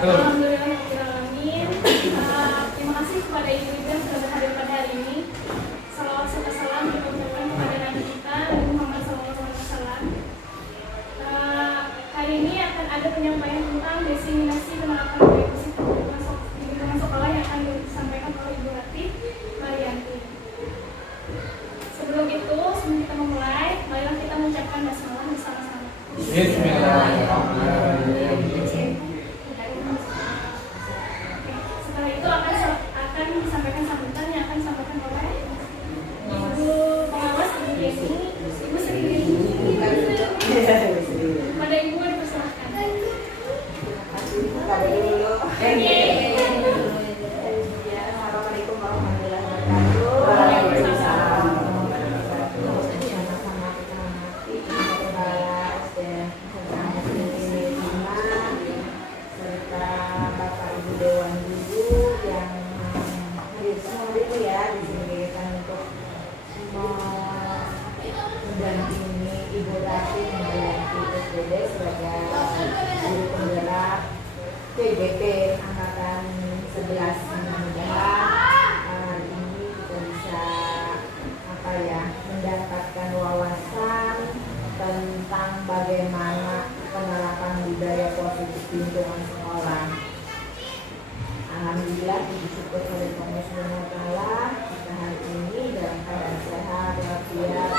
Alhamdulillahirrahmanirrahim. Terima kasih kepada ibu-ibu yang sudah berhadir pada hari ini. Salawat serta salam kita ucapkan kepada Nabi kita Nabi Muhammad SAW. Hari ini akan ada penyampaian tentang diseminasi penerapan budaya positif di lingkungan sekolah yang akan disampaikan oleh Ibu Ratih Marianti. Sebelum kita memulai, marilah kita mengucapkan basmalah bersama-sama. Bismillahirrahmanirrahim. Setelah itu akan disampaikan sambutan yang akan disampaikan oleh Ibu Pengawas, Ibu Yeni, Ibu Sri. Pada Ibu dipersilahkan. Assalamualaikum warahmatullahi wabarakatuh. Waalaikumsalam. Serta Bapak Ibu Dewan Guru yang hadir semua itu ya disediakan untuk mendampingi Ibu Ratih Marianti SPD sebagai guru penggerak PBP angkatan 11. Mudah-mudahan hari ini kita bisa mendapatkan wawasan tentang bagaimana penerapan budaya positif di lingkungan sekolah. Alhamdulillah puji syukur kepada Allah Subhanahu wa taala kita hari ini dalam keadaan sehat, walafiat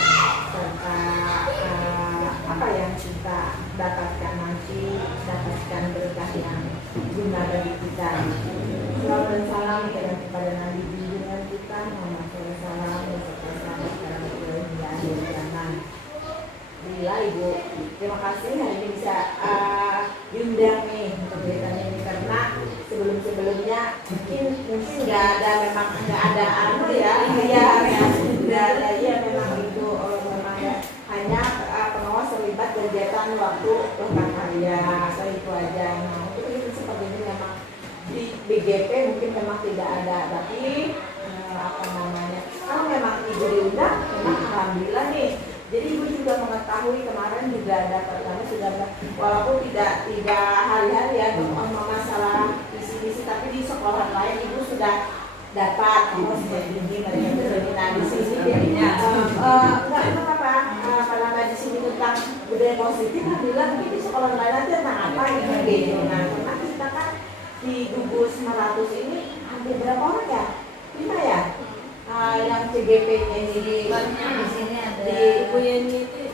serta apa yang kita dapatkan nanti dapatkan berkah yang guna bagi kita. Salam dan salam kepada Nabi junjungan kita Muhammad SAW beserta sahabat dalam hingga akhir zaman. Alhamdulillah Ibu, terima kasih hari ini bisa diundang nih untuk beritanya ini karena sebelumnya mungkin nggak ada memang nggak ada ya memang itu memang ya hanya pengawas terlibat kegiatan waktu bahkan karya asal itu aja. Nah untuk itu seperti ini memang di BGP mungkin memang tidak ada, tapi kalau memang Ibu diundang memang alhamdulillah nih. Jadi Ibu juga mengetahui kemarin juga ada pertama sudah walaupun tidak hari-hari ya masalah visi-visi, tapi di sekolah lain Ibu sudah dapat seperti ini mereka di sini jadinya nggak apa-apa kalau nggak di sini tentang budaya positif bilang mungkin di sekolah lain aja tentang apa ini gitu. Nah karena kita kan di gugus 100 ini hampir berapa orang ya? 5 ya? Yang CGP-nya ini di sini ada di Ibu Yeni itu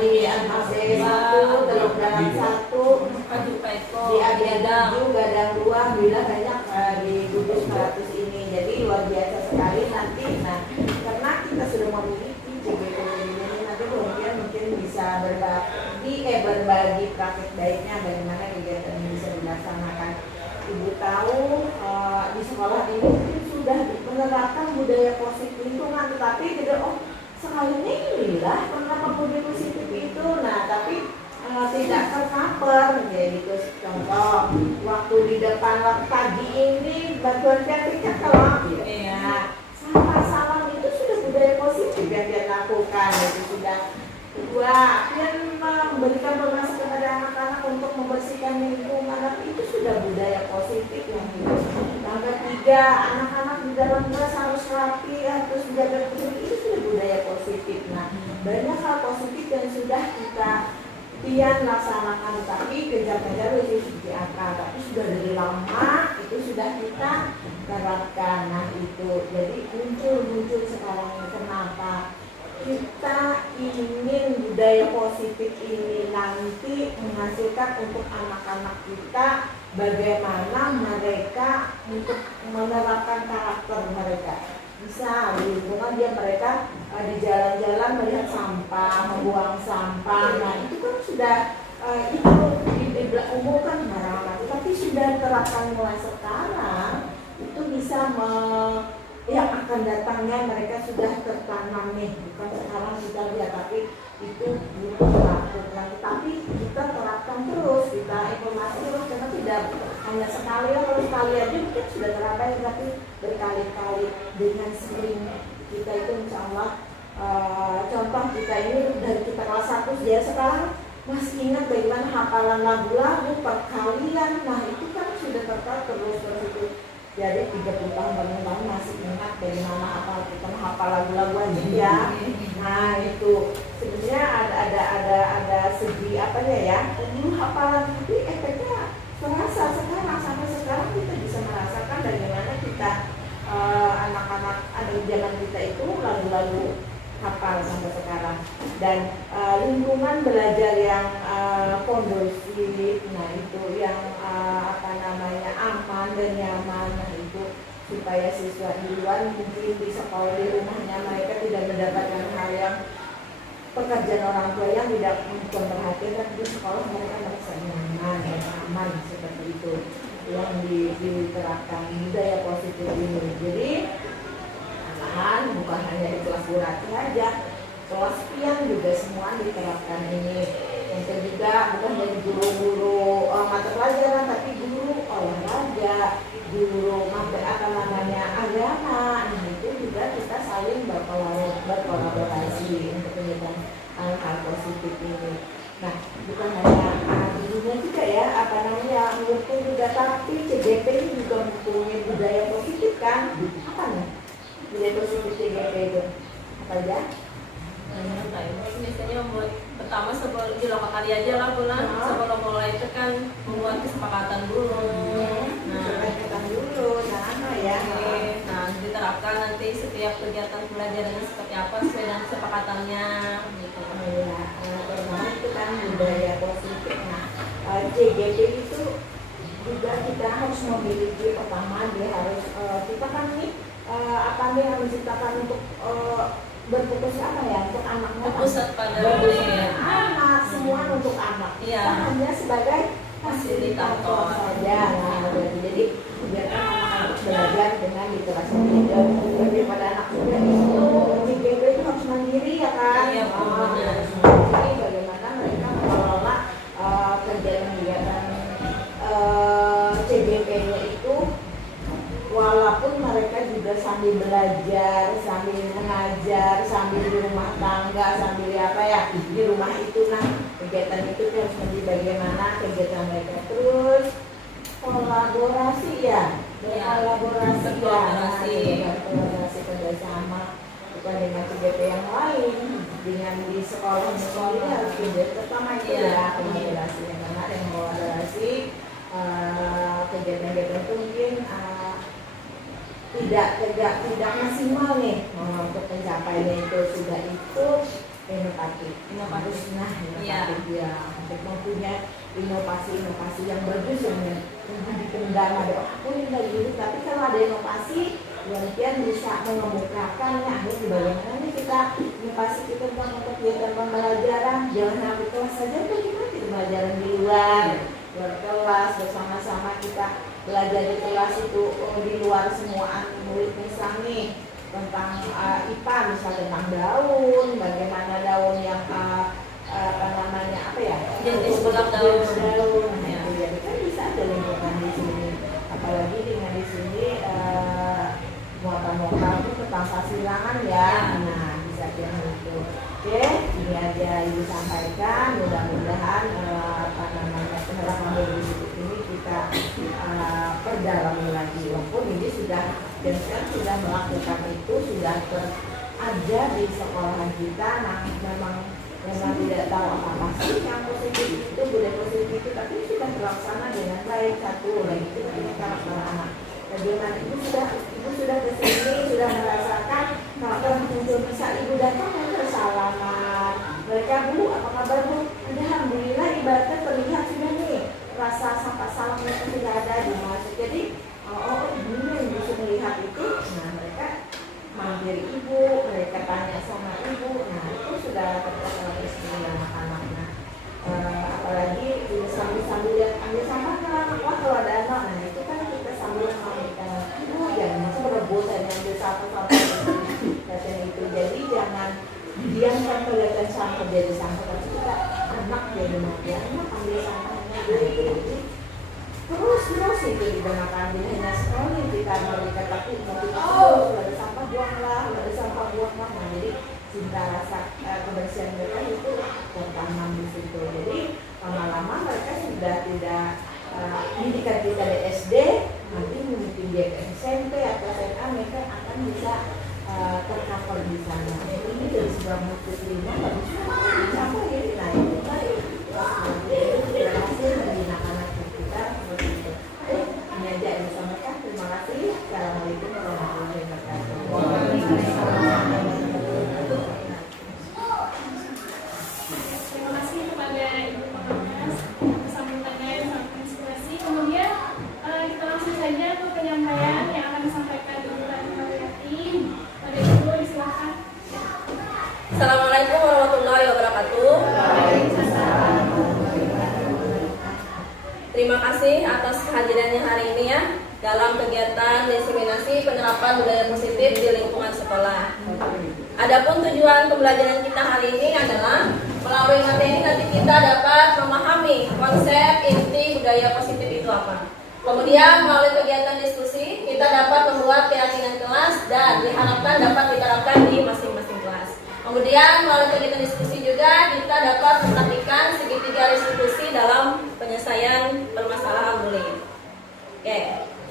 di MAB 1, Teluk Dalam 1, di Abiadang 7, Gadang 2, alhamdulillah banyak di gugus 100 ini. Jadi luar biasa sekali nanti. Nah, karena kita sudah memiliki CGP ini nanti mungkin bisa berbagi praktik baiknya bagaimana kegiatan ini bisa dilaksanakan. Ibu tahu di sekolah ini mungkin sudah menerapkan budaya positif lingkungan, tetapi tidak sekalinya inilah penerapan budaya positif itu. Nah tapi tidak tercover gitu. Contoh waktu di depan pagi ini bantuan kreatifnya kalau ya salam itu sudah budaya positif yang dia lakukan. Itu sudah kedua dan memberikan informasi kepada anak-anak untuk membersihkan lingkungan, itu sudah budaya positif yang itu. Yang ketiga, anak-anak di dalam kelas harus rapi, harus menjaga kebersihan, itu sudah budaya positif. Nah, banyak hal positif yang sudah kita laksanakan, tapi kejar-kejar itu seperti apa, tapi sudah dari lama itu sudah kita terapkan. Nah itu jadi muncul sekarang. Kenapa? Kita ingin budaya positif ini nanti menghasilkan untuk anak-anak kita bagaimana mereka untuk menerapkan karakter mereka. Bisa di lingkungan mereka di jalan-jalan melihat sampah, membuang sampah. Nah itu kan sudah itu diumumkan barang-barang, tapi sudah diterapkan mulai sekarang itu bisa yang akan datangnya mereka sudah tertanam nih, bukan sekarang kita lihat, tapi itu butuh dilakukan. Tapi kita terapkan terus, kita informasi terus, karena tidak hanya sekali, kalau sekali aja mungkin sudah terapkan, tapi berkali-kali dengan sering kita itu insya Allah. Contoh kita ini dari kita kelas 1 dia sekarang masih ingat bagaimana hafalan lagu-lagu perkalian. Nah itu kan terus itu. Jadi 30 tahun bangun masih ingat dari mana kita hafal lagu-lagu aja ya. Nah itu sebenarnya ada segi apanya ya. Dulu hafalan itu efeknya terasa sekarang, sampai sekarang kita bisa merasakan bagaimana kita anak-anak ada zaman kita itu lagu-lagu hafal sampai sekarang. Dan lingkungan belajar yang kondusif, nah itu yang aman dan nyaman, nah itu supaya siswa di luar mungkin di sekolah di rumahnya mereka tidak mendapatkan hal yang pekerjaan orang tua yang tidak memperhatikan, tapi di sekolah mereka merasa nyaman dan aman seperti itu yang diterapkan budaya positif ini. Jadi malahan bukan hanya di kelas Burati aja, kelas pian juga semua diterapkan ini. Yang juga bukan dari guru-guru mata pelajaran, tapi guru olahraga, guru agama. Nah itu juga kita saling berkolaborasi untuk menjadikan hal-hal positif ini. Nah bukan hanya gurunya juga ya, mendukung juga, tapi CGP ini juga mempunyai budaya positif kan? Apa nih budaya positif CGP itu? Apa aja? Biasanya membuat pertama sebelum di lokal kali aja lah bulan sebelum mulai itu kan membuat kesepakatan dulu. Kesepakatan dulu, ya. Nah diterapkan nanti setiap kegiatan pembelajarannya seperti apa sesuai dengan kesepakatannya gitu. Pertama itu kan budaya positif. Nah CGP itu juga kita harus memiliki, pertama dia harus kita kan nih harus menciptakan untuk berfokus untuk anaknya, pusat pada anak, semua untuk anak. Iya. Kita hanya sebagai fasilitator saja. Nah, jadi biarkan anak-anak belajar dengan literasi digital. Daripada anak muda itu di GB itu harus mandiri ya kan? Iya, harus mandiri. Bagaimana mereka mengelola kegiatan CGP-nya itu. Walaupun mereka juga sambil belajar, sambil mengajar, sambil di rumah tangga, sambil di rumah itu, nah kegiatan itu harus menjadi bagaimana kegiatan mereka. Terus kolaborasi kolaborasi kerjasama bukan dengan CGP yang lain, dengan di sekolah ini harus menjadi pertama itu kolaborasi, karena yang kolaborasi kegiatan-kegiatan itu mungkin tidak maksimal nih untuk pencapaiannya itu sudah itu inovatif untuk mempunyai inovasi yang bagus yang dipendam ada aku ini lagi, tapi kalau ada inovasi kemudian bisa mengemukakan bagaimana nih kita inovasi kita tentang kegiatan pembelajaran, jangan sampai kelas saja, bagaimana kita pembelajaran di luar kelas bersama-sama kita belajar di kelas itu di luar semua murid misalnya tentang IPA misalnya tentang daun, bagaimana daun yang jenis daun. Nah, jadi kan bisa ada lingkungan di sini, apalagi dengan di sini muatan-muatan itu tentang silangan ya. Nah bisa yang itu. Oke, ini aja Ibu sampaikan, mudah-mudahan penerapan dari ini kita perdalam lagi, walaupun ini sudah melakukan itu sudah ada di sekolahan kita. Nah memang tidak tahu apa sih yang positif itu, budaya positif itu, tapi sudah terlaksana dengan baik. Satu lagi itu karakter anak. Bagaimana ibu sudah kesini, sudah merasakan kalau muncul misal ibu datang mereka bersalaman, mereka Bu apa kabar Bu, alhamdulillah ibaratnya terlihat sudah nih rasa sampai salam mereka sudah ada di masuk. Jadi ibu yang bisa melihat itu, nah mereka mampir ibu, mereka tanya sama ibu, nah itu sudah terpaksa sendiri anak-anak. Nah apalagi sambil lihat ambil sampah kalau ada anak, nah itu kan kita sambil memberikan ibu jangan masa berebut dan ambil sampah katanya itu. Jadi jangan diamkan kelihatan sampah jadi sampah, tapi kita anak jadi mati, anak ambil sampahnya jadi terus itu digunakan hanya sekali kita memberikan, tapi mau ada sampah buanglah, ada sampah buanglah. Nah jadi cinta rasa kebersihan mereka itu tertanam di situ. Jadi lama-lama mereka sudah tidak pendidikan kita di SD mungkin dia ke SMP atau SMA, mereka akan bisa tercover di sana. Ini dari sebuah mutu lima bagus apa ya naik baik berhasil menggunakan anak kita seperti itu. Ini aja yang bisa mereka. Terima kasih. Assalamualaikum warahmatullahi wabarakatuh. Terima kasih kepada Ibu Pengawas sambutannya yang sangat menginspirasi. Kemudian kita langsung saja ke penyampaian yang akan disampaikan Ibu Radmawati. Pada Ibu disilakan. Assalamualaikum warahmatullahi wabarakatuh. Terima kasih atas kehadirannya hari ini ya dalam kegiatan diseminasi penerapan budaya positif di lingkungan sekolah. Adapun tujuan pembelajaran kita hari ini adalah melalui materi nanti kita dapat memahami konsep inti budaya positif itu apa. Kemudian melalui kegiatan diskusi kita dapat membuat keyakinan kelas dan diharapkan dapat diterapkan di masing-masing kelas. Kemudian melalui kegiatan diskusi juga kita dapat memperhatikan segitiga restitusi dalam penyelesaian permasalahan bullying. Oke.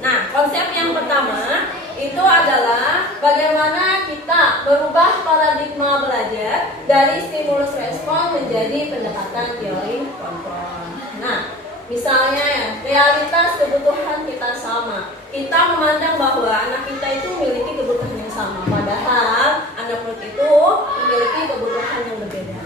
Nah, konsep yang pertama itu adalah bagaimana kita berubah paradigma belajar dari stimulus respon menjadi pendekatan teori kontrol. Nah, misalnya ya, realitas kebutuhan kita sama. Kita memandang bahwa anak kita itu memiliki kebutuhan yang sama, padahal anak itu memiliki kebutuhan yang berbeda.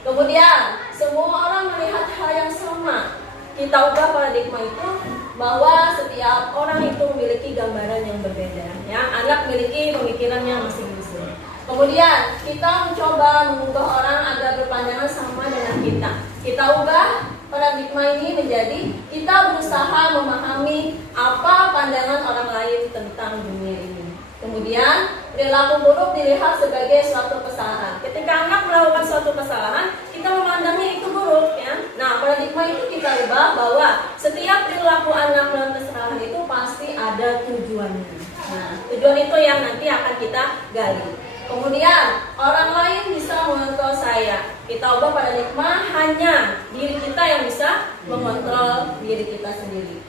Kemudian, semua orang melihat hal yang sama. Kita ubah paradigma itu bahwa setiap orang itu memiliki gambaran yang berbeda. Ya, anak memiliki pemikirannya masing-masing. Kemudian, kita mencoba mengubah orang agar berpandangan sama dengan kita. Kita ubah paradigma ini menjadi kita berusaha memahami apa pandangan orang lain tentang dunia ini. Kemudian perilaku buruk dilihat sebagai suatu kesalahan. Ketika anak melakukan suatu kesalahan, kita memandangnya itu buruk ya. Nah, paradigma itu kita ubah bahwa setiap perilaku anak melakukan kesalahan itu pasti ada tujuannya. Nah, tujuan itu yang nanti akan kita gali. Kemudian orang lain bisa mengontrol saya. Kita ubah paradigma hanya diri kita yang bisa mengontrol diri kita sendiri.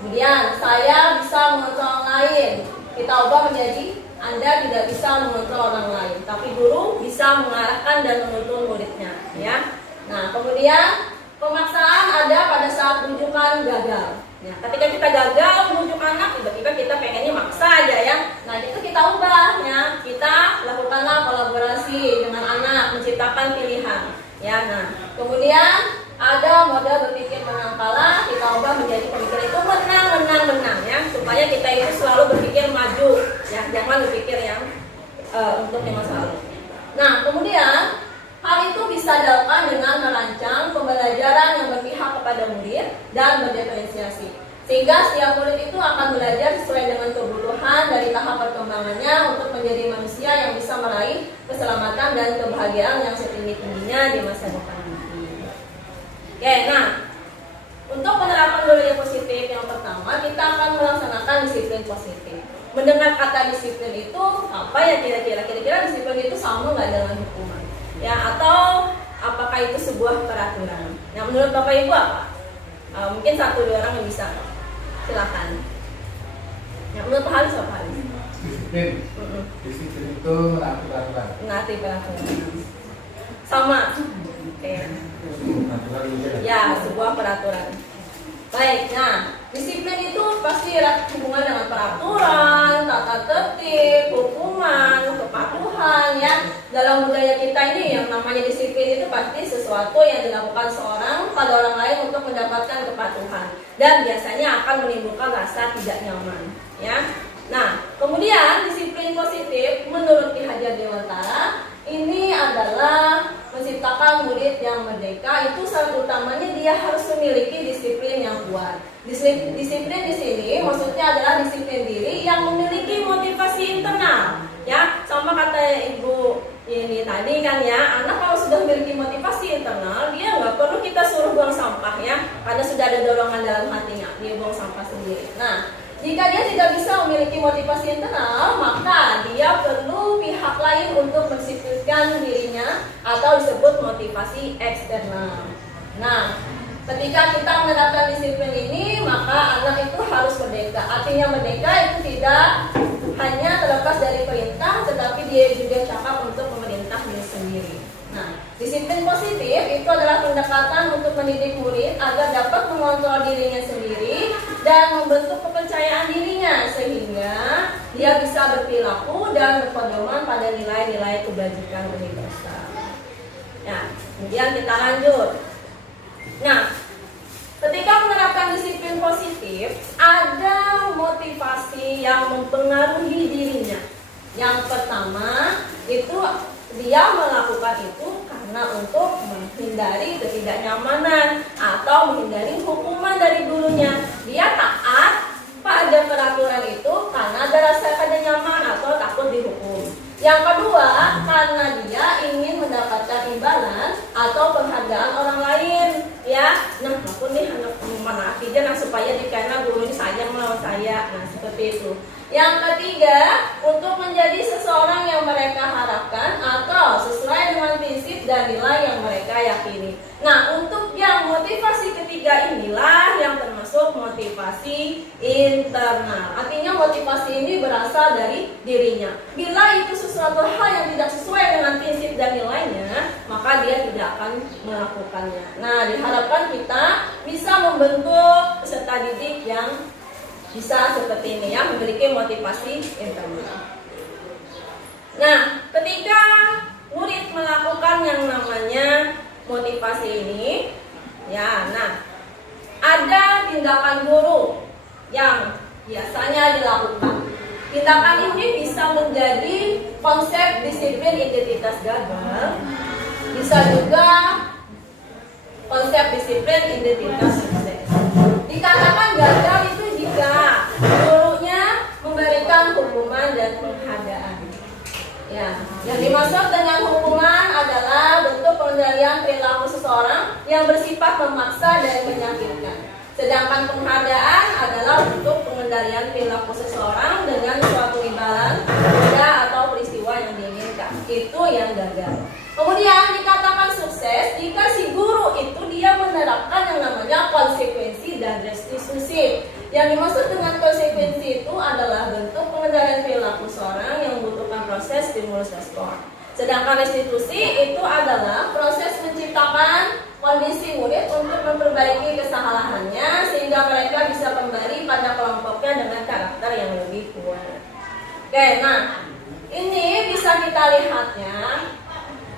Kemudian saya bisa mengontrol orang lain. Kita ubah menjadi Anda tidak bisa mengontrol orang lain, tapi guru bisa mengarahkan dan menuntun muridnya. Ya. Nah, kemudian pemaksaan ada pada saat rujukan gagal. Ya, ketika kita gagal menunjuk anak, tiba-tiba kita pengennya maksa aja ya. Nah, itu kita ubah ya. Kita lakukanlah kolaborasi dengan anak, menciptakan pilihan. Ya, nah, kemudian ada model berpikir menang kalah, kita ubah menjadi pemikiran itu menang ya, supaya kita itu selalu berpikir maju ya, jangan berpikir yang untuk yang masa lalu. Nah, kemudian hal itu bisa dilakukan dengan merancang pembelajaran yang berpihak kepada murid dan berdiferensiasi, sehingga setiap murid itu akan belajar sesuai dengan kebutuhan dari tahap perkembangannya untuk menjadi manusia yang bisa meraih keselamatan dan kebahagiaan yang setinggi-tingginya di masa depan. Oke, nah, untuk penerapan budaya positif yang pertama, kita akan melaksanakan disiplin positif. Mendengar kata disiplin itu apa ya kira-kira? Kira-kira disiplin itu sama nggak dengan hukuman? Ya, atau apakah itu sebuah peraturan? Nah, menurut Bapak Ibu apa? Mungkin 1-2 orang yang bisa. Silakan. Ya, menurut Pak Halis apa Halis? Disiplin. Disiplin itu menaati peraturan. Menaati peraturan. Sama. Oke. Ya, sebuah peraturan. Baik, nah, disiplin itu pasti erat hubungan dengan peraturan, tata tertib, hukuman, kepatuhan ya. Dalam budaya kita ini yang namanya disiplin itu pasti sesuatu yang dilakukan seorang pada orang lain untuk mendapatkan kepatuhan dan biasanya akan menimbulkan rasa tidak nyaman ya. Nah, kemudian disiplin positif menurut Ki Hajar Dewantara ini adalah menciptakan murid yang merdeka. Itu syarat utamanya dia harus memiliki disiplin yang kuat. Disiplin di sini maksudnya adalah disiplin diri yang memiliki motivasi internal. Ya, sama kata Ibu ini tadi kan ya, anak kalau sudah memiliki motivasi internal, dia nggak perlu kita suruh buang sampah ya, karena sudah ada dorongan dalam hatinya, dia buang sampah sendiri. Nah, jika dia tidak bisa memiliki motivasi internal, maka dia perlu pihak lain untuk mendisiplinkan dirinya atau disebut motivasi eksternal. Nah, ketika kita menerapkan disiplin ini, maka anak itu harus merdeka. Artinya merdeka itu tidak hanya terlepas dari perintah, tetapi dia juga cakap untuk memerintah diri sendiri. Nah, disiplin positif itu adalah pendekatan untuk mendidik murid agar dapat mengontrol dirinya sendiri dan membentuk kepercayaan dirinya sehingga dia bisa berperilaku dan berpedoman pada nilai-nilai kebajikan universal. Nah, kemudian kita lanjut. Nah, ketika menerapkan disiplin positif, ada motivasi yang mempengaruhi dirinya. Yang pertama, itu dia melakukan itu karena untuk menghindari ketidaknyamanan atau menghindari hukuman dari gurunya. Dia taat pada peraturan itu karena ada rasa kada nyaman atau takut dihukum. Yang kedua, karena dia ingin mendapatkan imbalan atau penghargaan orang lain, ya. Nah, aku nih anak mana aja nah supaya dikena guru ini sayang melawan saya. Nah, seperti itu. Yang ketiga, untuk menjadi seseorang yang mereka harapkan atau sesuai dengan prinsip dan nilai yang mereka yakini. Nah, untuk yang motivasi ketiga inilah yang termasuk motivasi internal. Artinya motivasi ini berasal dari dirinya. Bila itu sesuatu hal yang tidak sesuai dengan prinsip dan nilainya, maka dia tidak akan melakukannya. Nah, diharapkan kita bisa membentuk peserta didik yang bisa seperti ini ya, memiliki motivasi internal. Nah, ketika murid melakukan yang namanya motivasi ini, ya, nah, ada tindakan guru yang biasanya dilakukan. Tindakan ini bisa menjadi konsep disiplin identitas gagal, bisa juga konsep disiplin identitas sukses. Dikatakan gagal itu jika gurunya memberikan hukuman dan penghargaan. Ya, yang dimaksud dengan hukuman adalah bentuk pengendalian perilaku seseorang yang bersifat memaksa dan menyakitkan. Sedangkan penghargaan adalah bentuk pengendalian perilaku seseorang dengan suatu imbalan benda atau peristiwa yang diinginkan. Itu yang gagal. Kemudian dikatakan sukses jika si guru itu dia menerapkan yang namanya konsekuensi dan restitusi. Yang dimaksud dengan konsekuensi itu adalah bentuk pengendalian perilaku seorang yang membutuhkan proses stimulus respon. Sedangkan restitusi itu adalah proses menciptakan kondisi murid untuk memperbaiki kesalahannya sehingga mereka bisa kembali pada kelompoknya dengan karakter yang lebih kuat. Oke, nah ini bisa kita lihatnya.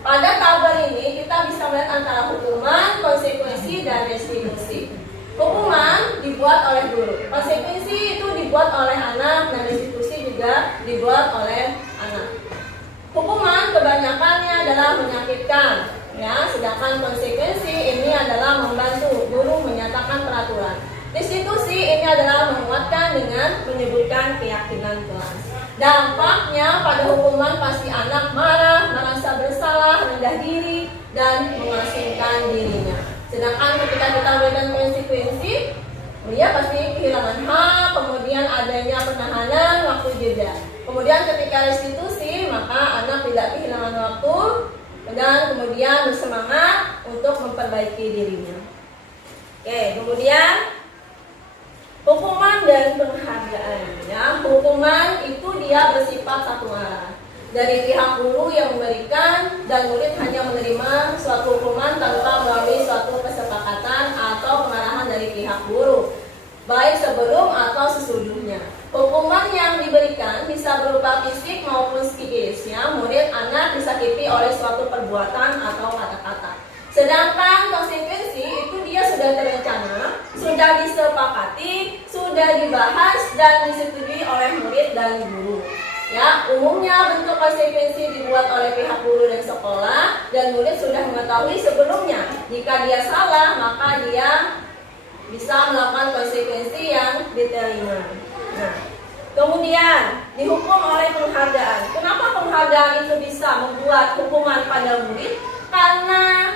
Pada tabel ini kita bisa melihat antara hukuman, konsekuensi, dan restitusi. Hukuman dibuat oleh guru, konsekuensi itu dibuat oleh anak, dan restitusi juga dibuat oleh anak. Hukuman kebanyakannya adalah menyakitkan, ya, sedangkan konsekuensi ini adalah membantu guru menyatakan peraturan. Restitusi ini adalah menguatkan dengan menyebutkan keyakinan kelas. Dampaknya pada hukuman pasti anak marah, merasa bersalah, rendah diri, dan mengasingkan dirinya. Sedangkan ketika kita memberikan konsekuensi, dia pasti kehilangan hak, kemudian adanya penahanan, waktu jeda. Kemudian ketika restitusi, maka anak tidak kehilangan waktu dan kemudian bersemangat untuk memperbaiki dirinya. Oke, kemudian hukuman dan penghargaan, ya. Hukuman itu dia bersifat satu arah. Dari pihak guru yang memberikan dan murid hanya menerima suatu hukuman tanpa melalui suatu kesepakatan atau pengarahan dari pihak guru, baik sebelum atau sesudahnya. Hukuman yang diberikan bisa berupa fisik maupun psikisnya. Murid anak disakiti oleh suatu perbuatan atau kata-kata. Sedangkan konsekuensi itu dia sudah terencana, sudah disepakati, sudah dibahas dan disetujui oleh murid dan guru. Ya, umumnya bentuk konsekuensi dibuat oleh pihak guru dan sekolah dan murid sudah mengetahui sebelumnya. Jika dia salah, maka dia bisa melakukan konsekuensi yang diterima. Nah, kemudian dihukum oleh penghargaan. Kenapa penghargaan itu bisa membuat hukuman pada murid? Karena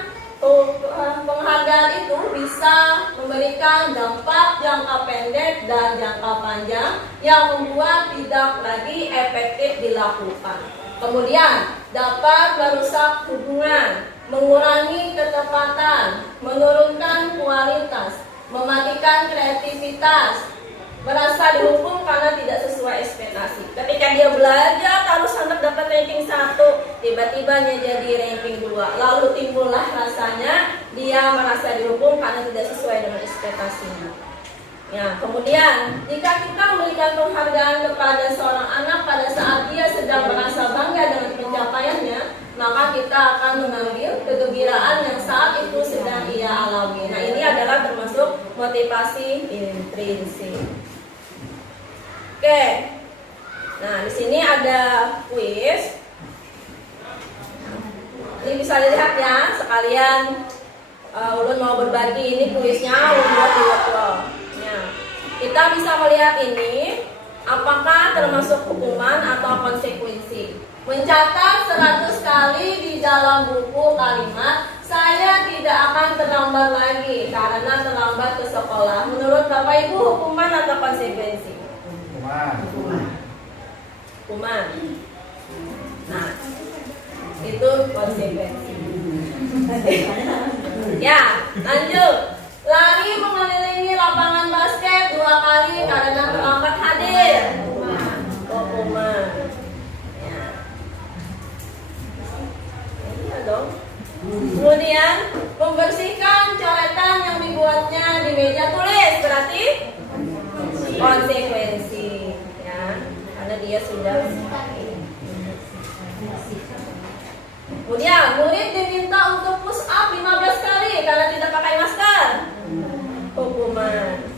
penghargaan itu bisa memberikan dampak jangka pendek dan jangka panjang yang membuat tidak lagi efektif dilakukan. Kemudian dapat merusak hubungan, mengurangi ketepatan, menurunkan kualitas, mematikan kreativitas, merasa dihukum karena tidak sesuai ekspektasi. Ketika dia belajar harus hendak dapat ranking 1, tiba-tiba dia jadi ranking 2. Lalu timbullah rasanya dia merasa dihukum karena tidak sesuai dengan ekspektasinya. Ya, kemudian jika kita memberikan penghargaan kepada seorang anak pada saat dia sedang merasa bangga dengan pencapaiannya, maka kita akan mengambil kegembiraan yang saat itu sedang ia alami. Nah, ini adalah termasuk motivasi intrinsik. Oke. Nah, di sini ada kuis. Ini bisa dilihat ya, sekalian Ulun mau berbagi ini kuisnya Ulun buat di Wordle. Nah, kita bisa melihat ini apakah termasuk hukuman atau konsekuensi. Mencatat 100 kali di dalam buku kalimat saya tidak akan terlambat lagi karena terlambat ke sekolah. Menurut Bapak Ibu hukuman atau konsekuensi? Hukuman. Nah, itu konsekuensi. Ya, lanjut. Lari mengelilingi lapangan basket 2 kali karena terlambat hadir. Hukuman. Ya. Iya dong. Kemudian membersihkan coretan yang dibuatnya di meja tulis berarti konsekuensi, ya, karena dia sudah. Kemudian murid diminta untuk push up 15 kali karena tidak pakai masker. Hukuman.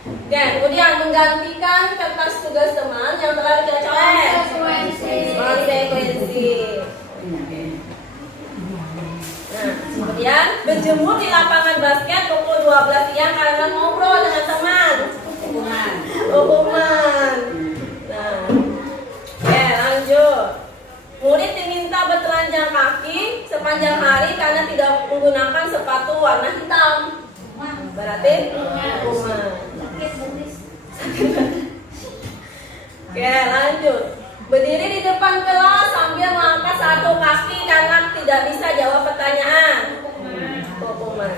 Oke, kemudian menggantikan kertas tugas teman yang telah dicoret. Konsekuensi. Nah, kemudian berjemur di lapangan basket pukul 12 siang karena ngobrol dengan teman. Hukuman. Nah, oke, lanjut. Murid diminta bertelanjang kaki sepanjang hari karena tidak menggunakan sepatu warna hitam. Berarti hukuman. Oke, lanjut. Berdiri di depan kelas sambil mengangkat 1 kaki karena tidak bisa jawab pertanyaan. Hukuman.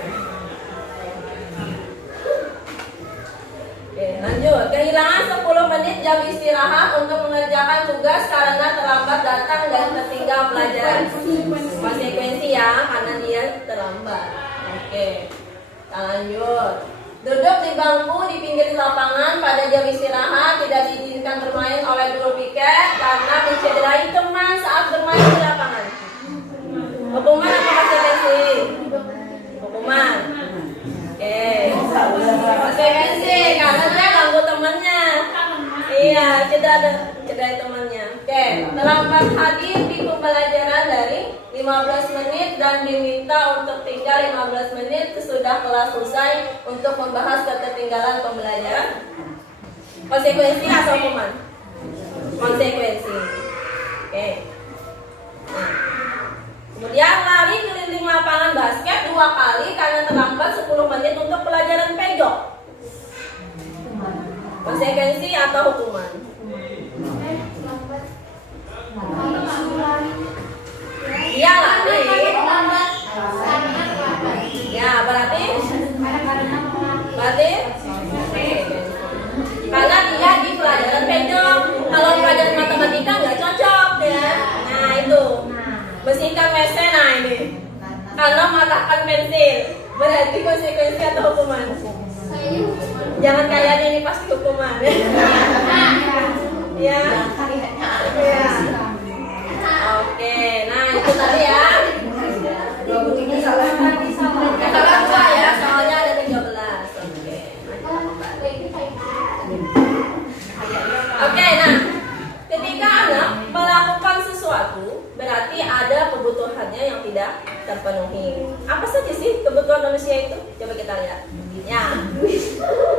Oke, lanjut. Kehilangan 10 menit jam istirahat untuk mengerjakan tugas karena terlambat datang dan tertinggal pelajaran. Konsekuensi ya, karena dia terlambat. Oke, kita lanjut. Duduk di bangku di pinggir lapangan pada jam istirahat, tidak diizinkan bermain oleh guru piket karena mencederai teman saat bermain di lapangan. Hukuman apa konsekuensi? Hukuman. Oke. Konsekuensi karena dia ganggu temannya. Iya, cederai temannya. Oke, terlambat hadir di pembelajaran dari 15 menit dan diminta untuk tinggal 15 menit sesudah kelas selesai untuk membahas ketertinggalan pembelajaran. Konsekuensi atau hukuman? Konsekuensi. Oke. Nah, kemudian lari keliling lapangan basket 2 kali karena terlambat 10 menit untuk pelajaran pejok. Konsekuensi atau hukuman? Iya lari. Ya berarti karena dia di pelajaran pejok. Kalau pelajaran matematika nggak cocok ya. Nah itu bersihkan WC. Nah ini karena matahkan pensil. Berarti konsekuensi atau hukuman? Jangan kayak ini pasti hukuman. Ya. Ya. Oke, nah itu tadi ya. Salah 2 ya, soalnya ada 13. Oke, nah ketika anak melakukan sesuatu berarti ada kebutuhannya yang tidak terpenuhi. Apa saja sih kebutuhan manusia itu? Coba kita lihat. Ya,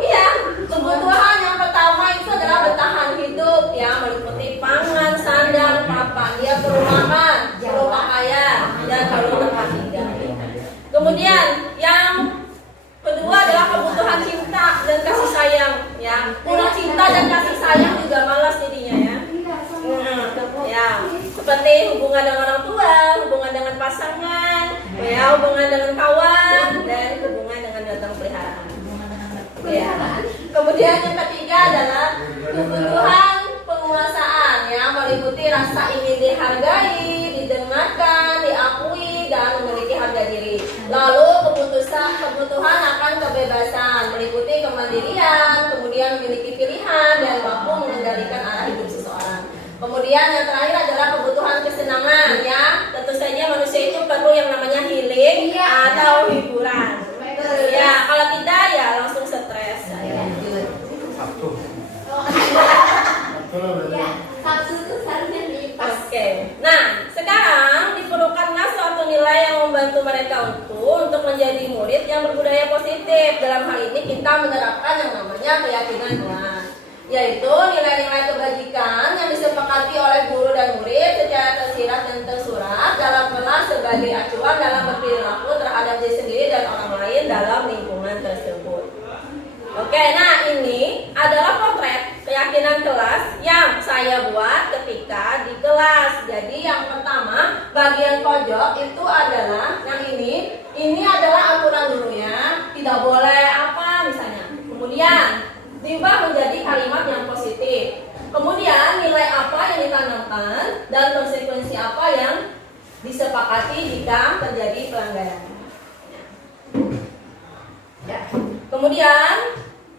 iya. Kebutuhan yang pertama itu adalah bertahan hidup, ya, meliputi pangan, sandang, papan. Dia perlu makan, perlu pakaian, dan perlu tempat tinggal. Kemudian yang kedua adalah kebutuhan cinta dan kasih sayang, ya. Kurang cinta dan kasih sayang juga malas jadinya, ya. Ya, seperti hubungan dengan orang tua, hubungan dengan pasangan, ya, hubungan dengan kawan, dan hubungan dengan Kemudian yang ketiga adalah kebutuhan penguasaan, ya, meliputi rasa ingin dihargai, didengarkan, diakui, dan memiliki harga diri. Lalu kebutuhan akan kebebasan, meliputi kemandirian, kemudian memiliki pilihan dan mampu mengendalikan arah hidup seseorang. Kemudian yang terakhir adalah kebutuhan kesenangan, ya. Tentu saja manusia itu perlu yang namanya healing atau hiburan. Ya, kalau tidak ya langsung stres. Sabtu. Sabtu itu seharusnya dipas. Oke. Nah, sekarang diperlukanlah suatu nilai yang membantu mereka untuk menjadi murid yang berbudaya positif. Dalam hal ini kita menerapkan yang namanya keyakinan kelas, yaitu nilai-nilai kebajikan yang disepakati oleh guru dan murid secara tersirat dan tersurat dalam kelas sebagai acuan dalam berperilaku terhadap diri sendiri dan orang lain dalam lingkungan tersebut. Oke, nah ini adalah potret keyakinan kelas yang saya buat ketika di kelas. Jadi yang pertama, bagian pojok itu adalah yang ini adalah aturan dulunya, tidak boleh apa misalnya. Kemudian diubah menjadi kalimat yang positif. Kemudian nilai apa yang ditanamkan dan konsekuensi apa yang disepakati jika terjadi pelanggaran. Ya. Kemudian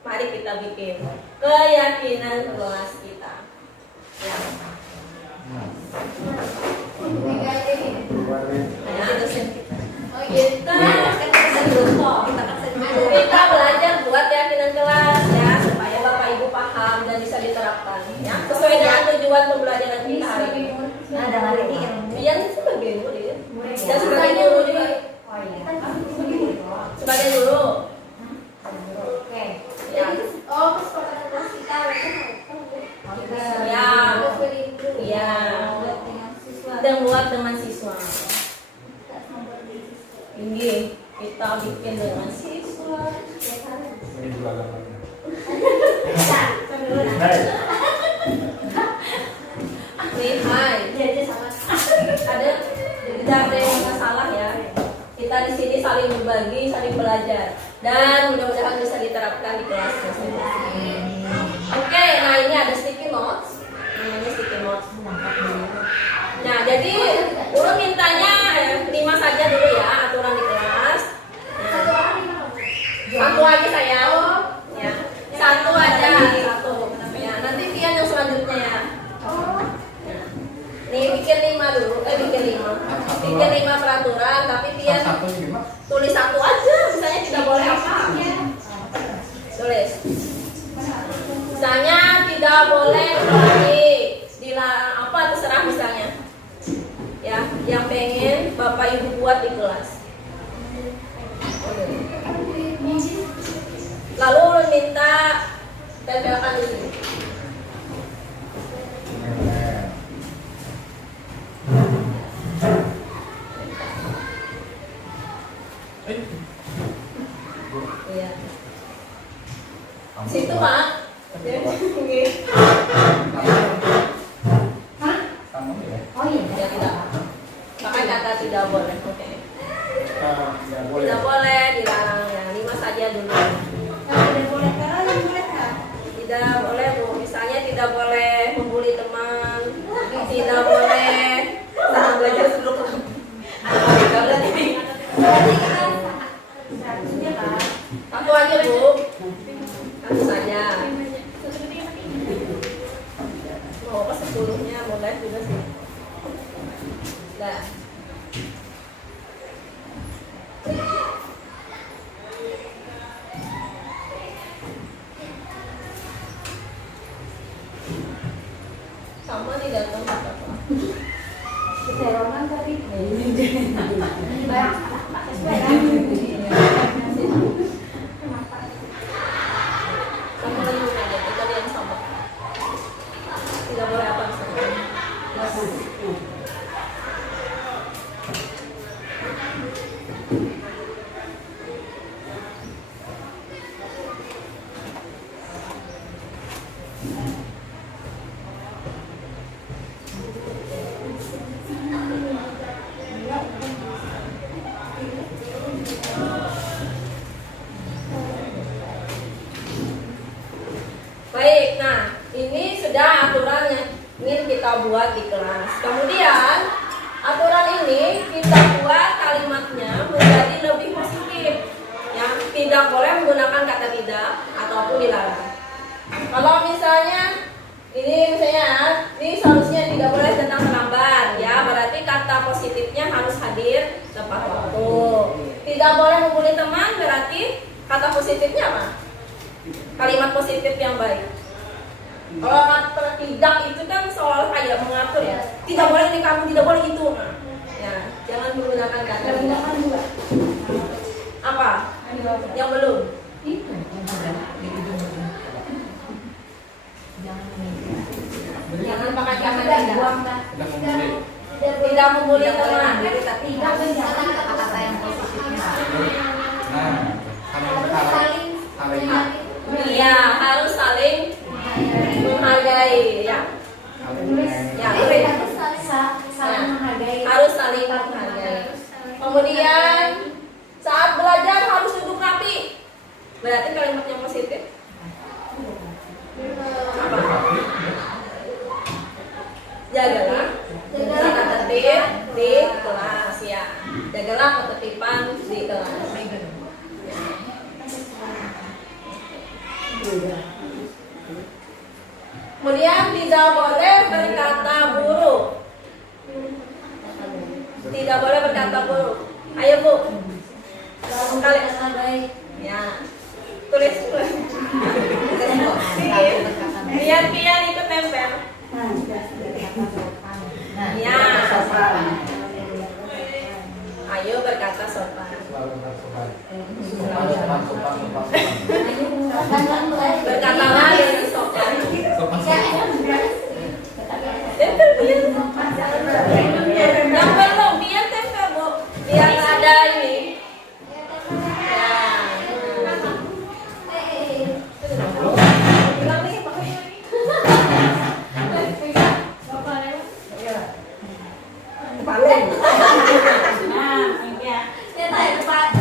mari kita bikin keyakinan kelas kita. Ya. Kita belajar buat keyakinan kelas, ya, supaya Bapak Ibu paham dan bisa diterapkan, ya, sesuai dengan tujuan pembelajaran kita hari ini. Ada hari ini Yang sebagai murid dan sebagai guru juga. Sebagai guru. Oke. Ya. Oh, kesepakatan kelas kita Ya. Ya. Dan buat dengan siswa. Ini kita bikin dengan siswa. Ini juga gambarnya. Hai. Ada tidak ada yang masalah, ya. Kita di sini saling berbagi, saling belajar, dan mudah-mudahan bisa diterapkan di kelas masing-masing. Oke, nah ini ada sticky notes, namanya sticky notes. Nah, jadi guru mintanya 5 saja dulu, ya, aturan di kelas. Satu aja saya, ya, satu aja, satu. Ya, nanti Pian yang selanjutnya, ya. Nih bikin 5 dulu, bikin 5 peraturan, tapi Pian Satu gimana? tulis satu aja, misalnya tidak boleh apa. Tulis. Misalnya tidak boleh lagi dilarang apa, terserah misalnya. Ya, yang pengen Bapak Ibu buat di kelas. Lalu minta tempelkan di sini. Iya. Situ, Pak. Sama ya? Oh iya. Ya, tidak. Pakai kata tidak boleh. Oke. Tidak boleh. Tidak boleh dilarang, ya. 5 saja dulu. Tidak boleh kalau yang boleh kan? Tidak boleh, Bu. Misalnya tidak boleh membuli teman. Tidak boleh belajar sebelum. Satu aja, Bu. Satu saja. Mau ke 10-nya, boleh juga sih. Nah. Sama tidak tahu apa. Keseronan tadi. Sama lagi aja, kita yang sama. Tidak boleh apa misalnya. kita buat di kelas. Kemudian aturan ini kita buat kalimatnya menjadi lebih positif. Ya, tidak boleh menggunakan kata tidak ataupun dilarang. Kalau misalnya ini seharusnya tidak boleh datang terlambat, ya berarti kata positifnya harus hadir tepat waktu. Tidak boleh membuli teman, berarti kata positifnya apa? Kalimat positif yang baik. Kalau kata tidak itu kan seolah kayak mengatur ya. Tidak boleh ini kamu, tidak boleh itu. Nah, ya, jangan menggunakan kata tidak. Apa? Yang belum? Jangan pakai kata tidak. Tidak membuli. Tidak membuli teman. Tapi kata-kata yang positif. Nah, saling Iya, harus saling menghargai ya. Ya, Saling menghargai. harus saling menghargai. Kemudian saat belajar harus duduk rapi. Berarti kalimat yang positif. Apa? Jagalah tata tertib di kelas ya. Jagalah ketertiban di kelas. Kemudian tidak boleh berkata buruk. Tidak boleh berkata buruk. Ayo Bu. Kali baik. Ya. Tulis. Biar ikut tempel. Ya. Ayo berkata sopan. Berkatalah dengan sopan. Tempel biar. Yang belum biar tempel Bu. Biar ada ini.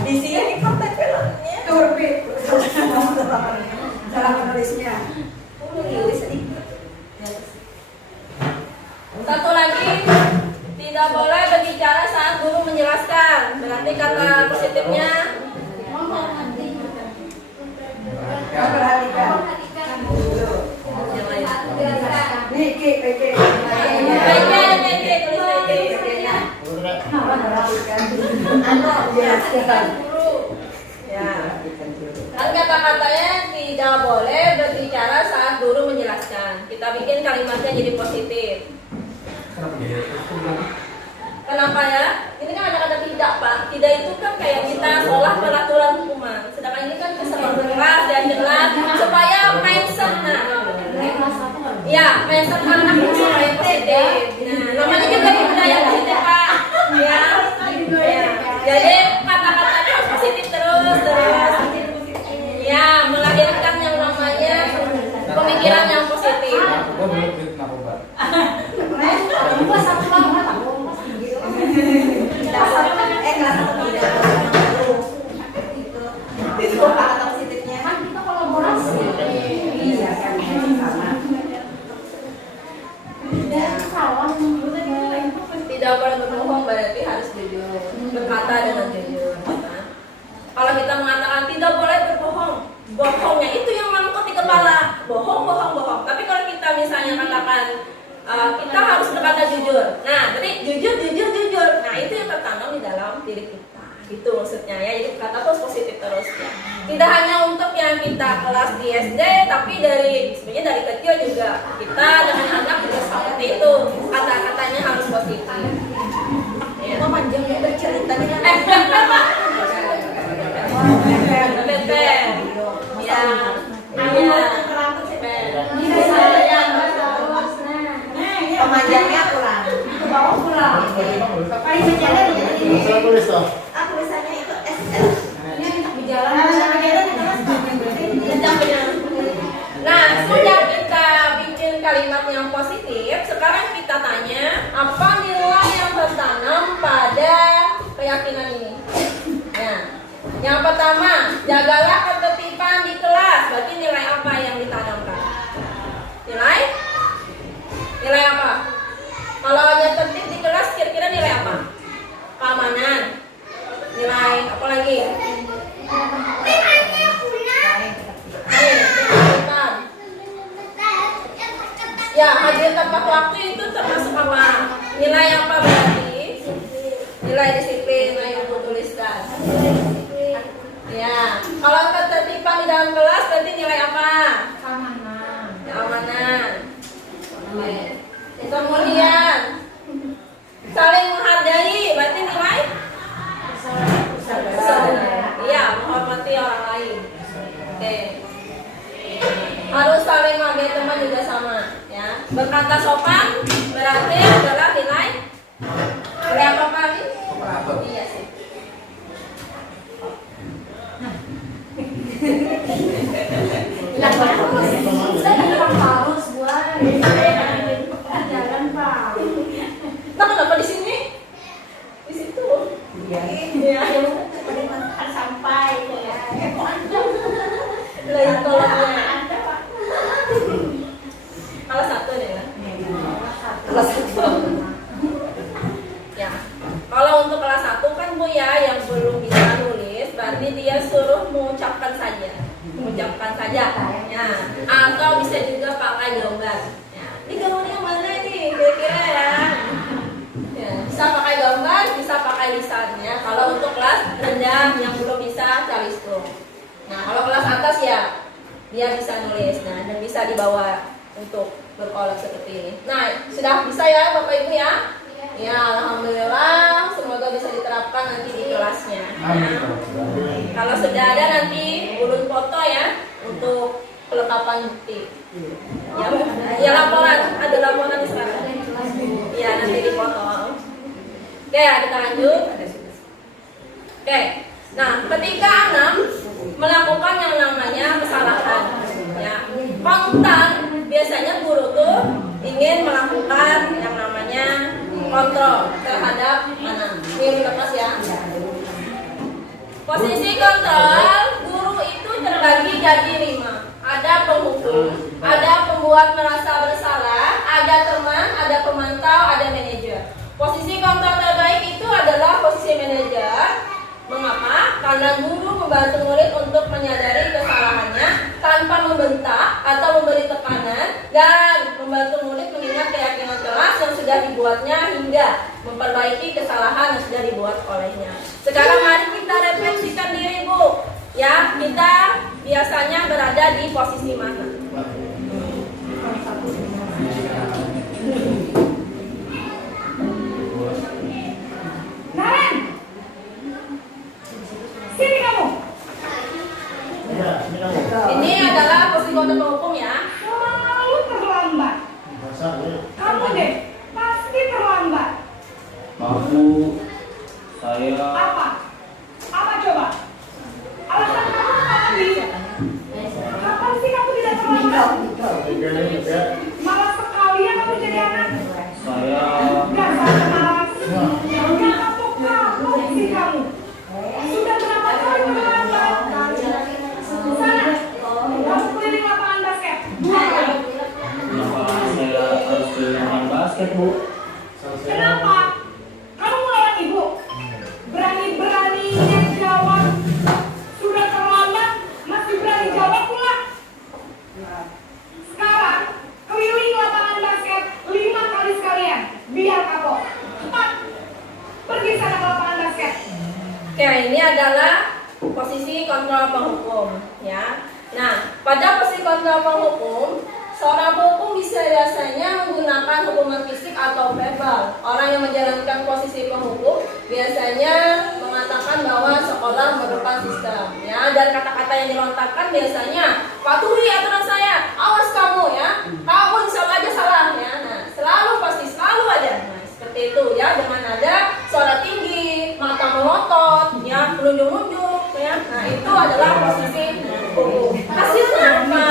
Di sini kok tempelannya? Salah menulisnya. Satu lagi, tidak boleh berbicara saat guru menjelaskan. Berarti kata positifnya Perhatikan. Niki, Peke. Ya. Kan kata-katanya tidak boleh berbicara saat guru menjelaskan. Kita bikin kalimatnya jadi positif. Kenapa ya? Ini kan ada kata tidak Pak. Tidak itu kan kayak kita seolah peraturan hukuman. Sedangkan ini kan keseluruhan keras dan jelas supaya mindsetnya. Ya, mindset anak itu supaya positif. Nah, namanya juga budaya positif Pak. Ya. Jadi kata-katanya harus positif terus. Ya, melahirkan yang namanya pemikiran yang positif. Gue belum fitnah Mbak. Kelas 1 tidak. Itu kata positifnya. Kan kita kolaborasi. Iya kan, sama. Tidak boleh berbohong berarti harus jujur. Berkata dengan jujur. Kalau kita mengatakan tidak boleh berbohong, bohongnya itu yang mangkut di kepala. Bohong. Tapi kalau kita misalnya katakan kita harus berkata jujur. Nah, berarti jujur. Nah, itu yang tertanam di dalam diri kita. Itu maksudnya ya. Jadi kata terus positif terus ya. Tidak hanya untuk yang kita kelas di SD, tapi sebenarnya dari kecil juga kita dengan anak juga seperti itu. Kata-katanya harus positif. Ya. Panjang ya bercerita dengan pemanjangnya kurang. Ke bawah kurang. Paling berjalan Tulis toh. tulisannya itu SL. Nah, sudah kita bikin kalimat yang positif. Sekarang kita tanya, apa nilai yang tertanam pada keyakinan ini? Nah, yang pertama, jagalah ketertiban di kelas. Berarti nilai apa yang ditanamkan? Nilai apa? Ya, hadir tepat waktu itu termasuk apa? Nilai apa berarti? Nilai disiplin. Ayo Bu tuliskan. Ya, kalau ketertiban di dalam kelas berarti nilai apa? Keamanan. Keamanan. Oke. Kemudian saling menghargai berarti nilai? Iya, menghormati orang lain. Oke. Harus saling menghargai teman juga sama, ya. Berkata sopan berarti adalah nilai apa Pak? Iya sih. Bilang harus. Saya bilang harus buat. Jalan Pak. Nah, kenapa di sini? Di situ. Iya. Iya. Harus sampai ya. Lain kolomnya. Ada Pak. Kelas 1 deh ya. Kelas 1. Ya. Kalau untuk kelas 1 kan Bu ya yang belum bisa nulis, berarti dia suruh mengucapkan saja. Mengucapkan saja. Ya. Atau bisa juga pakai gambar. Ya. Ini gambarnya mana nih? Kira-kira ya. Ya, bisa pakai gambar, bisa pakai lisannya. Kalau untuk kelas rendah yang belum bisa calistung. Nah, kalau kelas atas ya dia bisa nulis, nah dan bisa dibawa untuk berkolek seperti ini. Nah, sudah bisa ya Bapak Ibu ya? Ya, alhamdulillah. Semoga bisa diterapkan nanti di kelasnya. Amin. Kalau sudah ada nanti ulun foto ya untuk kelengkapan bukti. Ya, ya laporan, ada laporan sekarang. Ya, nanti dipoto. Oke, kita lanjut. Oke. Nah, ketika anak melakukan yang namanya kesalahan, ya, kontan biasanya guru tuh ingin melakukan yang namanya kontrol terhadap anak. Ini lepas ya. Posisi kontrol guru itu terbagi jadi 5. Ada penghukum, ada pembuat merasa bersalah, ada teman, ada pemantau, ada manajer. Posisi kontrol terbaik itu adalah posisi manajer. Mengapa? Karena guru membantu murid untuk menyadari kesalahannya tanpa membentak atau memberi tekanan dan membantu murid mengingat keyakinan kelas yang sudah dibuatnya hingga memperbaiki kesalahan yang sudah dibuat olehnya. Sekarang mari kita refleksikan diri Bu. Ya, kita biasanya berada di posisi mana? Naren. Sini kamu. Ini adalah posisi kontrol penghukum ya. Selalu terlambat. Kamu deh pasti terlambat. Aku, saya, Apa? Apa coba? Alasan kamu apa nih? Kapan sih kamu tidak terlambat? Malas sekali ya kamu jadi anak. saya, Dasar malas. Yang kapok sih kamu. Sudah berapa kali terlambat? Sana, kamu keliling lapangan basket. kenapa saya harus keliling basket, Bu? Kenapa? Kamu melawan ibu? Berani-beraninya jawab. Sudah terlambat, masih berani jawab pula. Sekarang, keliling lapangan basket 5 kali sekalian. Biar kapok. Cepat. Pergi sana ke lapangan basket. Oke, ini adalah posisi kontrol penghukum ya. Nah, pada posisi kontrol penghukum, seorang penghukum bisa biasanya menggunakan hukuman fisik atau verbal. Orang yang menjalankan posisi penghukum biasanya mengatakan bahwa sekolah merupakan sistem ya, dan kata-kata yang dilontarkan biasanya patuhi aturan saya, awas kamu ya, kamu insya Allah aja salah ya. Nah, selalu aja. Nah, seperti itu ya, dengan nada suara tinggi, mata melotot ya, menunjuk-nunjuk ya. Nah, itu adalah posisi penghukum. Hasilnya apa?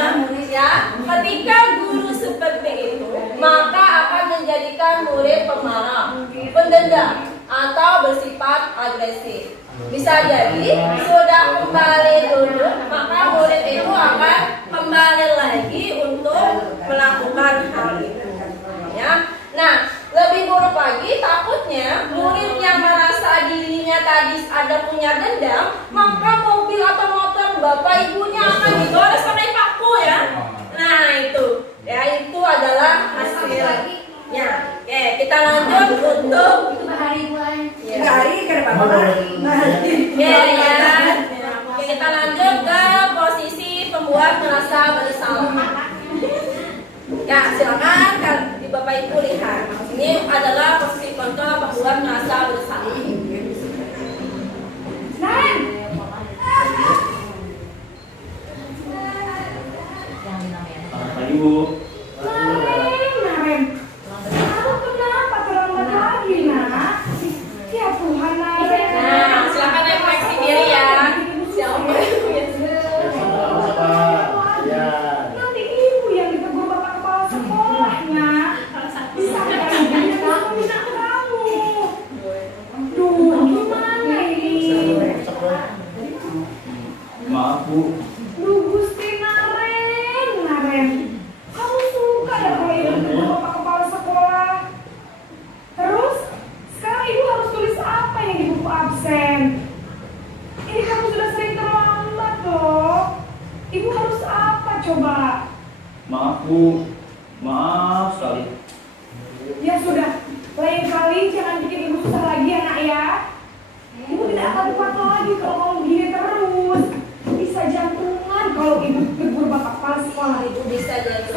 Ya, ketika guru seperti itu, maka akan menjadikan murid pemarah, pendendam, atau bersifat agresif. Bisa jadi sudah kembali duduk, maka murid itu akan kembali lagi untuk melakukan hal itu. Ya, nah lebih buruk lagi takutnya murid yang merasa dirinya tadi ada punya dendam, maka mobil atau motor bapak ibunya akan digores pakai paku ya. Nah itu, ya itu adalah untuk Itu bahari bulan. ya. 3 hari ke depan Pak. Ya, ya. Oke, kita lanjut ke posisi pembuat merasa bersalah. Ya, silakan kan di Bapak Ibu lihat. Ini adalah posisi contoh pembuat merasa bersalah. Naren, Selamat pagi Bu. Naren. Kamu kenapa terlambat lagi, Nak? Ya Tuhan, Naren. Nah, silakan refleksi diri ya. Siapa yang punya Ya. Nanti ibu yang ditegur bapak kepala sekolahnya. Bisa nggak ibu yang minta kamu? Duh, gimana ini? Maaf Bu. Duh, Gusti Naren. Kamu suka ya kalau ibu ditegur bapak kepala sekolah? Terus, sekarang ibu harus tulis apa yang di buku absen? Ini kamu sudah sering terlambat loh. Ibu harus apa coba? Maaf Bu. Maaf sekali. Ya sudah, lain kali jangan bikin ibu susah lagi ya nak ya. Ibu tidak akan kuat lagi kalau kamu begini terus. Bisa jantungan kalau ibu tegur bapak kepala sekolah itu. Ibu bisa jadi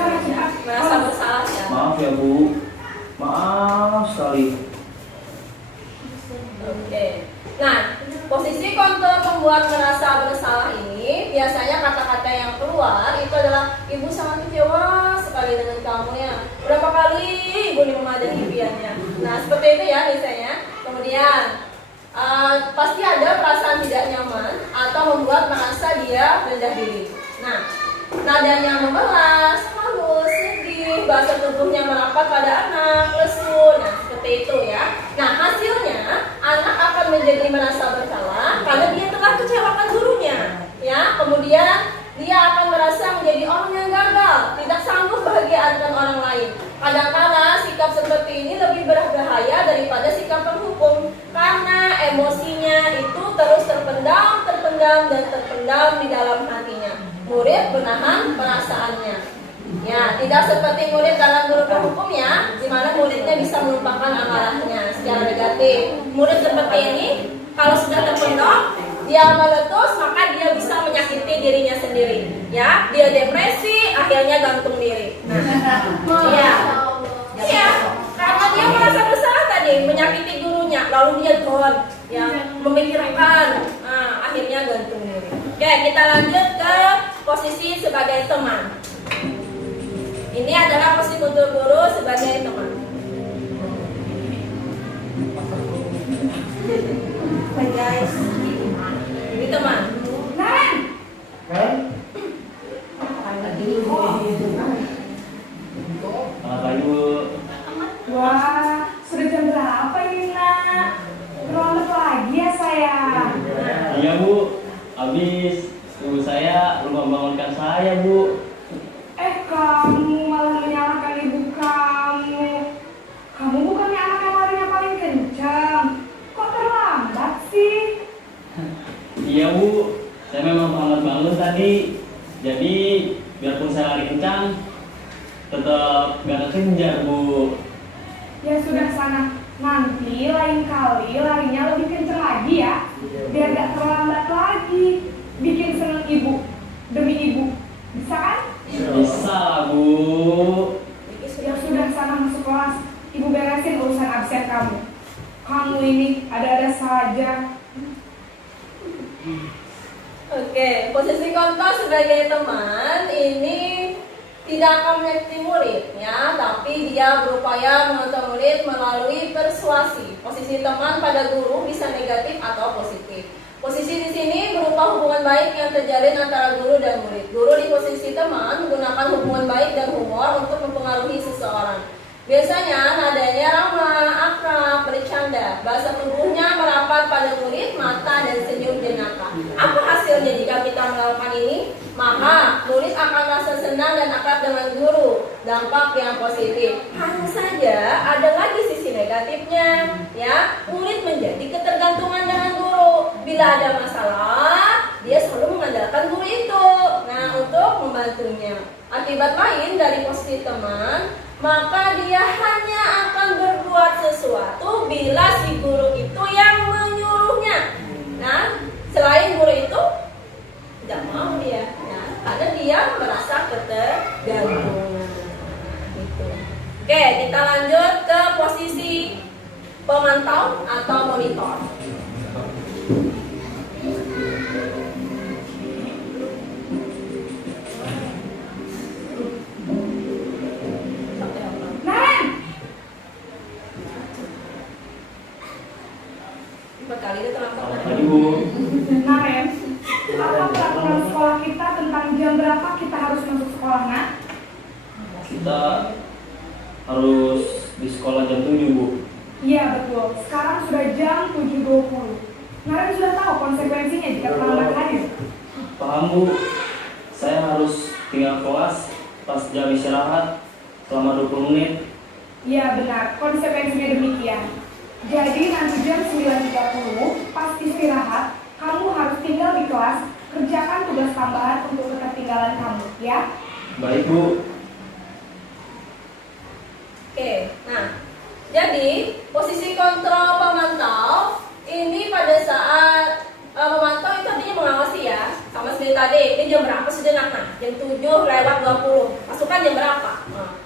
merasa bersalah ya. Maaf ya Bu. Maaf sekali. Oke. Nah, posisi kontrol pembuat merasa bersalah ini biasanya kata-kata yang keluar itu adalah ibu sangat kecewa sekali dengan kamu ya. Berapa kali ibu memadahi impiannya. Nah, seperti itu ya misalnya. Kemudian pasti ada perasaan tidak nyaman atau membuat merasa dia rendah diri. Nah, nadanya memelas, halus, sedih, bahasa tubuhnya merapat pada anak, lesu. Nah, seperti itu ya. Nah, hasilnya anak akan menjadi merasa bersalah karena dia telah kecewakan gurunya. Ya, kemudian dia akan merasa menjadi orang yang gagal, tidak sanggup bahagiakan orang lain. Kadang-kadang sikap seperti ini lebih berbahaya daripada sikap penghukum karena emosinya itu terus terpendam di dalam hatinya. Murid menahan perasaannya. Ya, tidak seperti murid dalam guru penghukum ya, di mana muridnya bisa melupakan amarahnya secara negatif. Murid seperti ini, kalau sudah terpendam, dia meletus, maka dia bisa menyakiti dirinya sendiri. Ya, dia depresi, akhirnya gantung diri. Iya, iya, karena dia merasa bersalah tadi, menyakiti gurunya, lalu dia down, ya, memikirkan, akhirnya gantung diri. Oke, kita lanjut ke posisi sebagai teman. Ini adalah posisi untuk guru sebagai teman. Hai guys, ini teman. Naren, Selamat pagi Bu. wah, sudah jam berapa ini nak? Terlambat lagi ya sayang. Iya Bu. Habis ibu saya lupa membangunkan saya Bu. Kamu malah menyalahkan ibu kamu. Kamu bukannya anak yang larinya paling kencang. Kok terlambat sih? Iya Bu. Saya memang terlambat bangun tadi. Jadi biarpun saya lari kencang, tetap gak kekejar Bu. Ya sudah sana. Nanti lain kali larinya lebih kencang lagi ya. Biar gak terlambat lagi. Bikin seneng ibu. Demi ibu. Bisa kan? Bisa lah Bu. Ya sudah sana masuk kelas. Ibu beresin urusan absen kamu. Kamu ini ada-ada saja. Oke, posisi kontrol sebagai teman ini tidak akan menyakiti murid ya, tapi dia berupaya mengontrol murid melalui persuasi. Posisi teman pada guru bisa negatif atau positif. Posisi di sini berupa hubungan baik yang terjalin antara guru dan murid. Guru di posisi teman menggunakan hubungan baik dan humor untuk mempengaruhi seseorang. Biasanya nadanya ramah, akrab, bercanda. Bahasa tubuhnya merapat pada murid, mata dan senyum jenaka. Apa hasilnya jika kita melakukan ini? Maka murid akan merasa senang dan akrab dengan guru. Dampak yang positif. Hanya saja ada lagi sisi negatifnya. Ya, murid menjadi ketergantungan dengan guru. Bila ada masalah, dia selalu mengandalkan guru itu. Nah, untuk membantunya. Akibat lain dari posisi teman, maka dia hanya akan berbuat berbuat sesuatu bila si guru itu yang menyuruhnya. Nah, selain guru itu tidak mau dia, ya, karena dia merasa ketergantungan. Gitu. Oke, kita lanjut ke posisi pemantau atau monitor. Naren, Berkali itu terlalu Selamat pagi Bu. Naren, apa peraturan sekolah kita tentang jam berapa kita harus masuk sekolah, Nak? Kita harus di sekolah jam 7 Bu. Iya betul, sekarang sudah jam 7.20. Naren sudah tahu konsekuensinya jika terlambat hadir. Paham Bu. Saya harus tinggal kelas pas jam istirahat selama 20 menit. Iya benar, konsekuensinya demikian. Jadi nanti jam 9.30 pas istirahat, kamu harus tinggal di kelas, kerjakan tugas tambahan untuk ketertinggalan kamu, ya? Baik Bu. Oke, nah, jadi posisi kontrol pemantau ini pada saat memantau itu artinya mengawasi ya. Sama seperti tadi, ini jam berapa sejenak? Nah, jam 7:20. Masukkan jam berapa? Nah,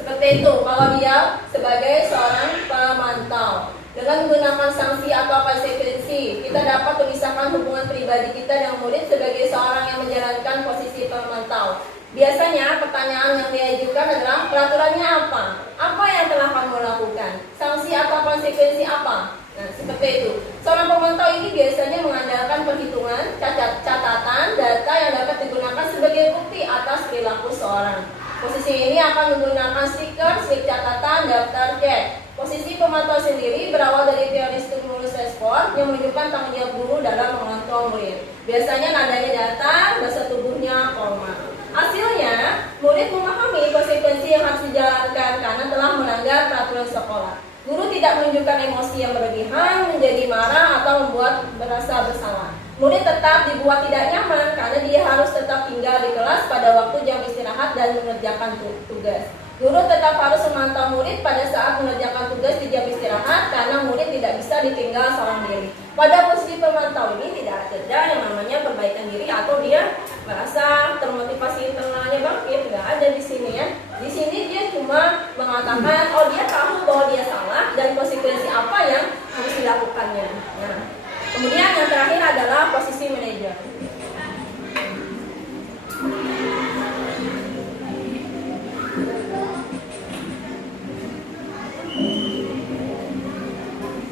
seperti itu kalau dia sebagai seorang pemantau. Dengan menggunakan sanksi atau konsekuensi, kita dapat memisahkan hubungan pribadi kita dengan murid sebagai seorang yang menjalankan posisi pemantau. Biasanya pertanyaan yang diajukan adalah peraturannya apa? Apa yang telah kamu lakukan? Sanksi atau konsekuensi apa? Nah, seperti itu. Seorang pemantau ini biasanya mengandalkan perhitungan, catatan, data yang dapat digunakan sebagai bukti atas perilaku seorang. Posisi ini akan menggunakan stiker, slip catatan, daftar cek. Posisi pemantau sendiri berawal dari teori stimulus respon yang menunjukkan tanggung jawab guru dalam mengontrol murid. Biasanya nadanya datar, bahasa tubuhnya formal. Hasilnya, murid memahami konsekuensi yang harus dijalankan karena telah melanggar peraturan sekolah. Guru tidak menunjukkan emosi yang berlebihan, menjadi marah atau membuat merasa bersalah. Murid tetap dibuat tidak nyaman karena dia harus tetap tinggal di kelas pada waktu jam istirahat dan mengerjakan tugas. Guru tetap harus memantau murid pada saat mengerjakan tugas di jam istirahat karena murid tidak bisa ditinggal seorang diri. Pada posisi pemantau ini tidak ada yang namanya perbaikan diri atau dia merasa termotivasi internalnya bangkit, nggak ada di sini ya. Di sini dia cuma mengatakan, oh dia tahu bahwa dia salah dan konsekuensi apa yang harus dilakukannya. Nah, kemudian yang terakhir adalah posisi manajer.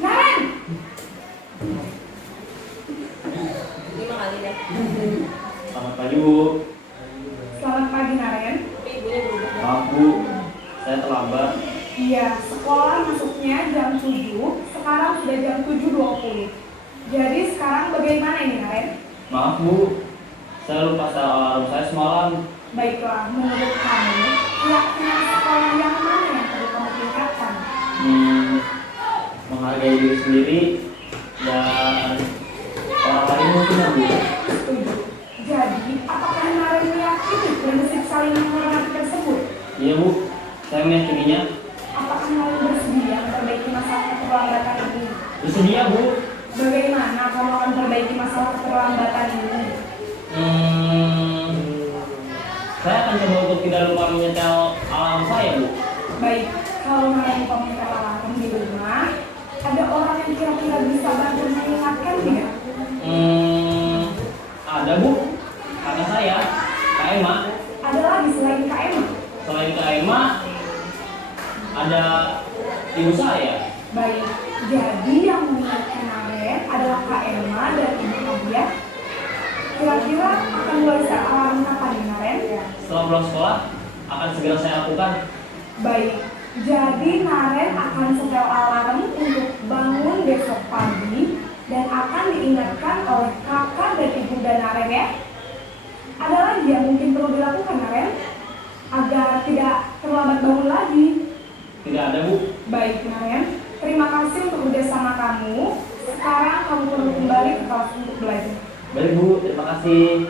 Naren, 5 kali deh. Selamat pagi Bu. selamat pagi Naren. Tapi ibunya berubah. Maaf Bu, saya terlambat. Iya, sekolah masuknya jam 7, sekarang sudah jam 7.20. Jadi sekarang bagaimana ini Naren? Maaf Bu, saya lupa set alarm saya semalam. Baiklah, menurut kamu, keyakinan sekolah yang mana yang perlu kamu tingkatkan? Menghargai diri sendiri dan orang lain mungkin ya Bu. Setuju. Jadi, apakah Naren meyakini prinsip saling menghormati tersebut? Iya Bu, saya meyakininya. Apakah Naren bersedia memperbaiki masalah keterlambatan ini? Bersedia Bu. Bagaimana kamu akan memperbaiki masalah keterlambatan ini? Saya akan coba untuk tidak lupa menyetel alarm saya Bu. Baik, kalau Naren lupa menyetel alarm di rumah, ada orang yang kira-kira bisa bantu mengingatkan tidak? Ada Bu, kakak saya, Kak Emma. Ada lagi selain Kak Emma? Selain Kak Emma, ada ibu saya. Baik, jadi yang mengingatkan Naren adalah Kak Emma dan Ibu Nadia. Kira-kira akan mulai set alarm kapan nih Naren? Setelah pulang sekolah, akan segera saya lakukan. Baik, jadi Naren akan setel alarm untuk bangun besok pagi dan akan diingatkan oleh kakak dan ibu dan Naren ya. Ada lagi yang mungkin perlu dilakukan Naren agar tidak terlambat bangun lagi. Tidak ada Bu. Baik Naren, terima kasih untuk kerjasama kamu. Sekarang kamu perlu kembali ke kelas untuk belajar. Baik Bu, terima kasih.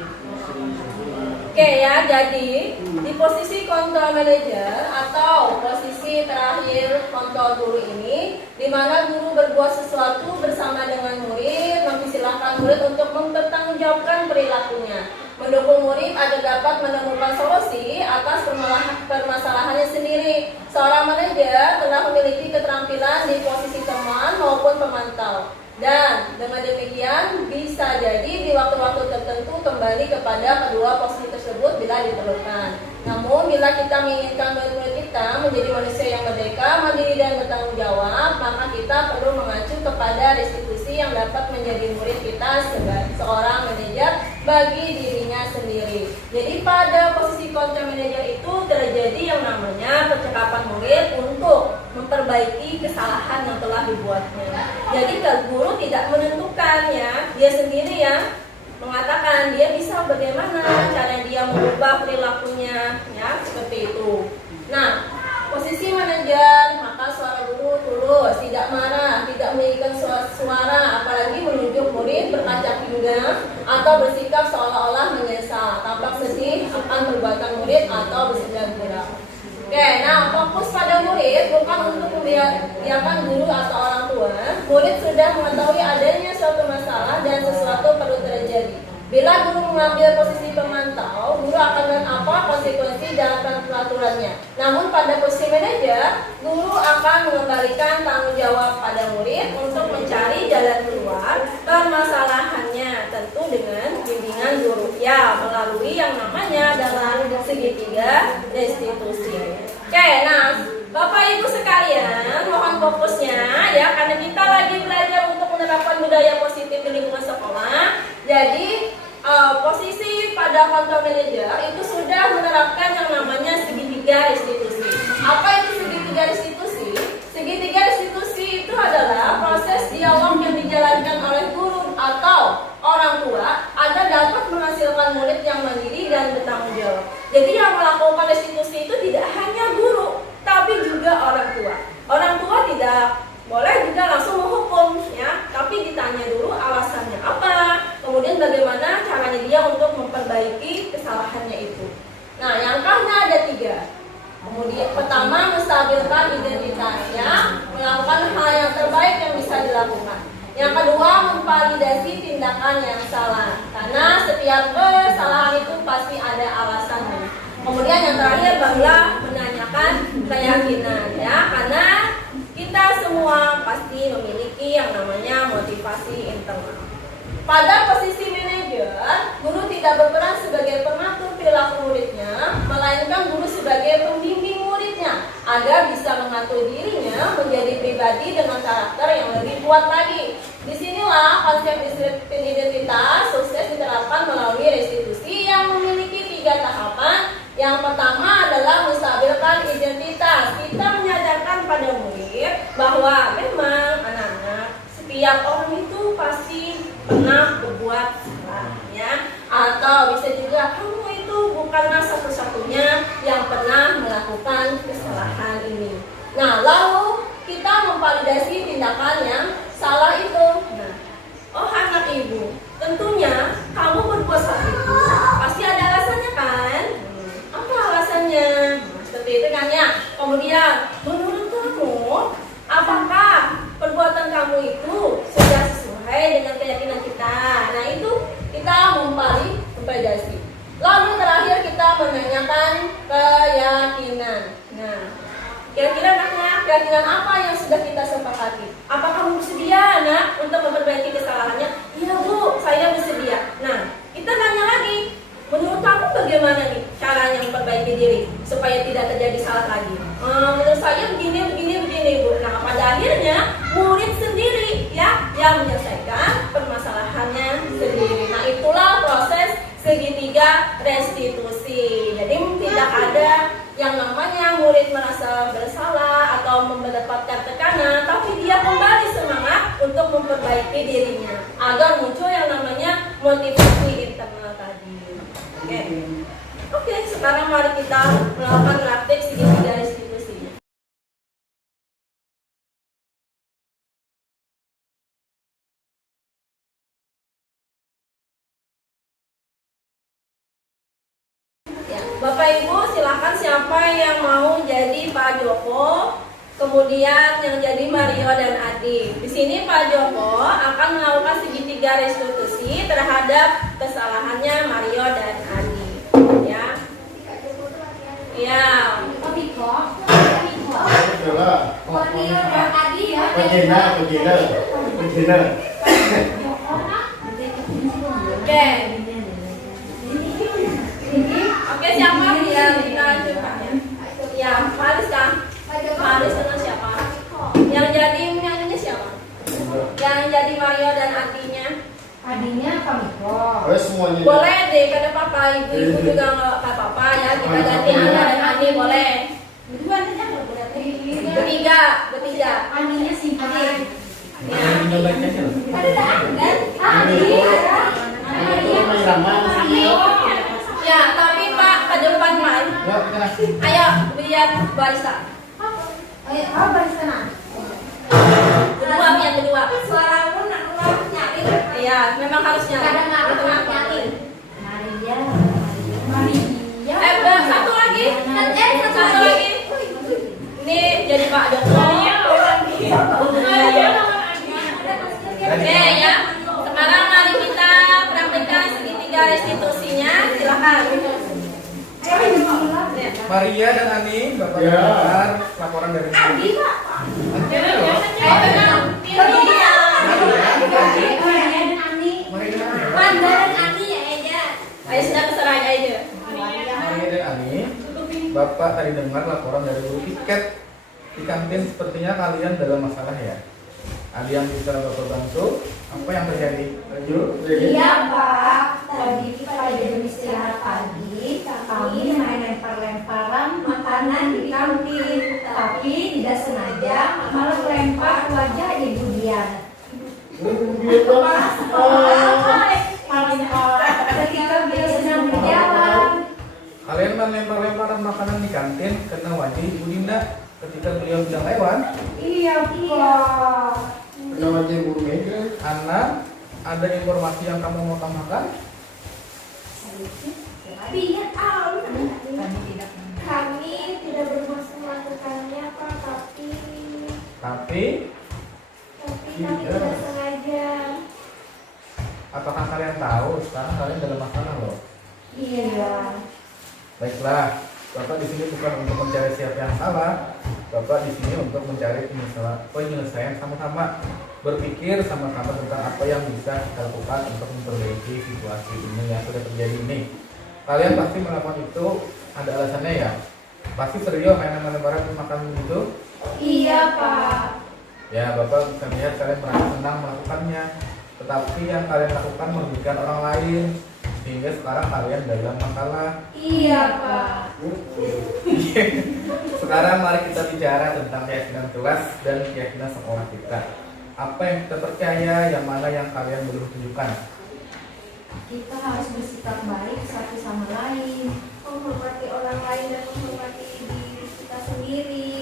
Oke, Oke ya, jadi di posisi kontrol manager atau posisi terakhir kontrol guru ini, di mana guru berbuat sesuatu bersama dengan murid, mempersilahkan murid untuk mempertanggungjawabkan perilakunya, mendukung murid agar dapat menemukan solusi atas permasalahannya sendiri. Seorang manajer telah memiliki keterampilan di posisi teman maupun pemantau. Dan dengan demikian bisa jadi di waktu-waktu tertentu kembali kepada kedua posisi tersebut bila diperlukan. Namun bila kita menginginkan murid-murid kita menjadi manusia yang merdeka, mandiri dan bertanggung jawab, maka kita perlu mengacu kepada restitusi yang dapat menjadi murid kita sebagai seorang manajer bagi dirinya sendiri. Jadi pada posisi content manager itu terjadi yang namanya percakapan murid untuk memperbaiki kesalahan yang telah dibuatnya. Jadi guru tidak menentukan ya, dia sendiri yang mengatakan dia bisa bagaimana cara dia mengubah perilakunya ya, seperti itu. Nah, posisi manajer maka suara guru tulus, tidak marah, tidak meninggikan suara, apalagi menunjuk murid berkaca pinggang atau bersikap seolah-olah menyesal, tampak sedih akan perbuatan murid atau bersedia gerak. Oke, nah fokus pada murid bukan untuk membiarkan guru atau orang tua. Murid sudah mengetahui adanya suatu masalah dan sesuatu perlu terjadi. Bila guru mengambil posisi pemantau, guru akan melihat apa konsekuensi dalam peraturannya. Namun pada posisi manajer, guru akan mengembalikan tanggung jawab pada murid untuk mencari jalan keluar permasalahannya, tentu dengan bimbingan guru ya melalui yang namanya dalam segitiga restitusi. Oke, nah Bapak Ibu sekalian, mohon fokusnya ya, karena kita lagi belajar untuk menerapkan budaya positif di lingkungan sekolah. Jadi posisi pada kontrol manager itu sudah menerapkan yang namanya segitiga restitusi. Apa itu segitiga restitusi? Segitiga restitusi itu adalah proses dialog yang dijalankan oleh guru atau orang tua agar dapat menghasilkan murid yang mandiri dan bertanggung jawab. Jadi yang melakukan restitusi itu tidak hanya guru, tapi juga orang tua. Orang tua tidak boleh juga langsung menghukum ya, tapi ditanya dulu alasannya apa, kemudian bagaimana caranya dia untuk memperbaiki kesalahannya itu. Nah, yang langkahnya ada 3. Kemudian pertama, menstabilkan identitasnya, melakukan hal yang terbaik yang bisa dilakukan. Yang kedua, memvalidasi tindakan yang salah, karena setiap kesalahan itu pasti ada alasannya. Kemudian yang terakhir barulah menanyakan keyakinan ya, karena kita semua pasti memiliki yang namanya motivasi internal. Pada posisi manajer, guru tidak berperan sebagai pengatur perilaku muridnya, melainkan guru sebagai pembimbing muridnya agar bisa mengatur dirinya menjadi pribadi dengan karakter yang lebih kuat lagi. Disinilah konsep disiplin identitas sukses diterapkan melalui restitusi yang memiliki 3 tahapan. Yang pertama adalah menstabilkan identitas. Kita menyadarkan pada murid bahwa memang anak-anak, setiap orang itu pasti pernah berbuat salah ya. Atau bisa juga kamu itu bukanlah satu-satunya yang pernah melakukan kesalahan ini. Nah, lalu kita memvalidasi tindakan yang salah itu. Nah, oh anak ibu, tentunya kamu berbuat salah itu pasti ada alasannya kan? Apa alasannya? Seperti itu kan ya. Kemudian menurut kamu, apakah perbuatan kamu itu sudah sesuai dengan keyakinan kita? Nah, itu kita memvalidasi. Lalu terakhir kita menanyakan keyakinan. Nah, kira-kira anaknya keyakinan apa yang sudah kita sepakati? Apakah kamu bersedia anak untuk memperbaiki kesalahannya? Iya bu, saya bersedia. Nah, kita tanya lagi, menurut kamu bagaimana nih caranya memperbaiki diri supaya tidak terjadi salah lagi? Menurut saya begini bu. Nah, pada akhirnya murid sendiri ya yang menyelesaikan permasalahannya sendiri. Nah, itulah proses segitiga restitusi. Jadi tidak ada yang namanya murid merasa bersalah atau mendapatkan tekanan, tapi dia kembali semangat untuk memperbaiki dirinya agar muncul yang namanya motivasi internal tadi. Oke, sekarang mari kita melakukan praktik segitiga restitusi. Bapak Ibu silakan siapa yang mau jadi Pak Joko, kemudian yang jadi Mario dan Adi. Di sini Pak Joko akan melakukan segitiga restitusi terhadap kesalahannya Mario dan Adi. Ya. Ya. Oke. Oke, siapa yang kita lanjutkan ya? Ya, Faris kah? Faris dengan siapa? Yang jadi nyanyinya siapa? Yang jadi Mario dan Adinya? Adinya Pak Miko. Semuanya. Boleh deh, karena papa ibu juga nggak apa-apa ya. Kita ganti Anda dan Adi boleh. Bertiga. Adinya simpan. Ya. Ya, tapi Pak ke depan Pak. Ayo lihat barista. Kedua, yang kedua. Iya, memang harus nyari. Satu lagi. Ini jadi Pak Joko. Oke ya. Sekarang mari kita praktekkan segitiga restitusinya. Silakan. Maria dan Ani, Bapak dengar laporan dari Ayo sudah keserah aja. Maria dan Ani, Bapak tadi dengar laporan dari guru tiket di kantin. Sepertinya kalian dalam masalah ya. Ada yang bisa Bapak bantu? Apa yang terjadi? Iya Pak, tadi kita jam istirahat pagi, kami main lempar-lemparan makanan di kantin, tapi tidak sengaja malah lempar wajah Ibu Dian. Ketika beliau sedang berjalan. Kalian melempar-lemparan makanan di kantin kena wajah Ibu Dinda ketika beliau sedang lewat. Iya Pak. Kena wajah Ibu Mega. Anak, ada informasi yang kamu mau tambahkan? Iya tahu. Kami tidak bermaksud melakukannya Pak, tapi kami tidak sengaja. Apakah kalian tahu sekarang kalian dalam masalah loh? Iya. Baiklah, Bapak di sini bukan untuk mencari siapa yang salah. Bapak di sini untuk mencari penyelesaian sama-sama. Berpikir sama-sama tentang apa yang bisa kita lakukan untuk memperbaiki situasi ini yang sudah terjadi ini. Kalian pasti melakukan itu ada alasannya ya. Pasti serius main-main barang makan gitu. Iya Pak. Ya, Bapak bisa lihat kalian merasa senang melakukannya. Tetapi yang kalian lakukan merugikan orang lain, sehingga sekarang kalian dalam masalah. Iya Pak. Sekarang mari kita bicara tentang keyakinan kelas dan keyakinan sekolah kita. Apa yang kita percaya, yang mana yang kalian belum tunjukkan? Kita harus bersikap baik satu sama lain, Menghormati orang lain dan menghormati diri kita sendiri.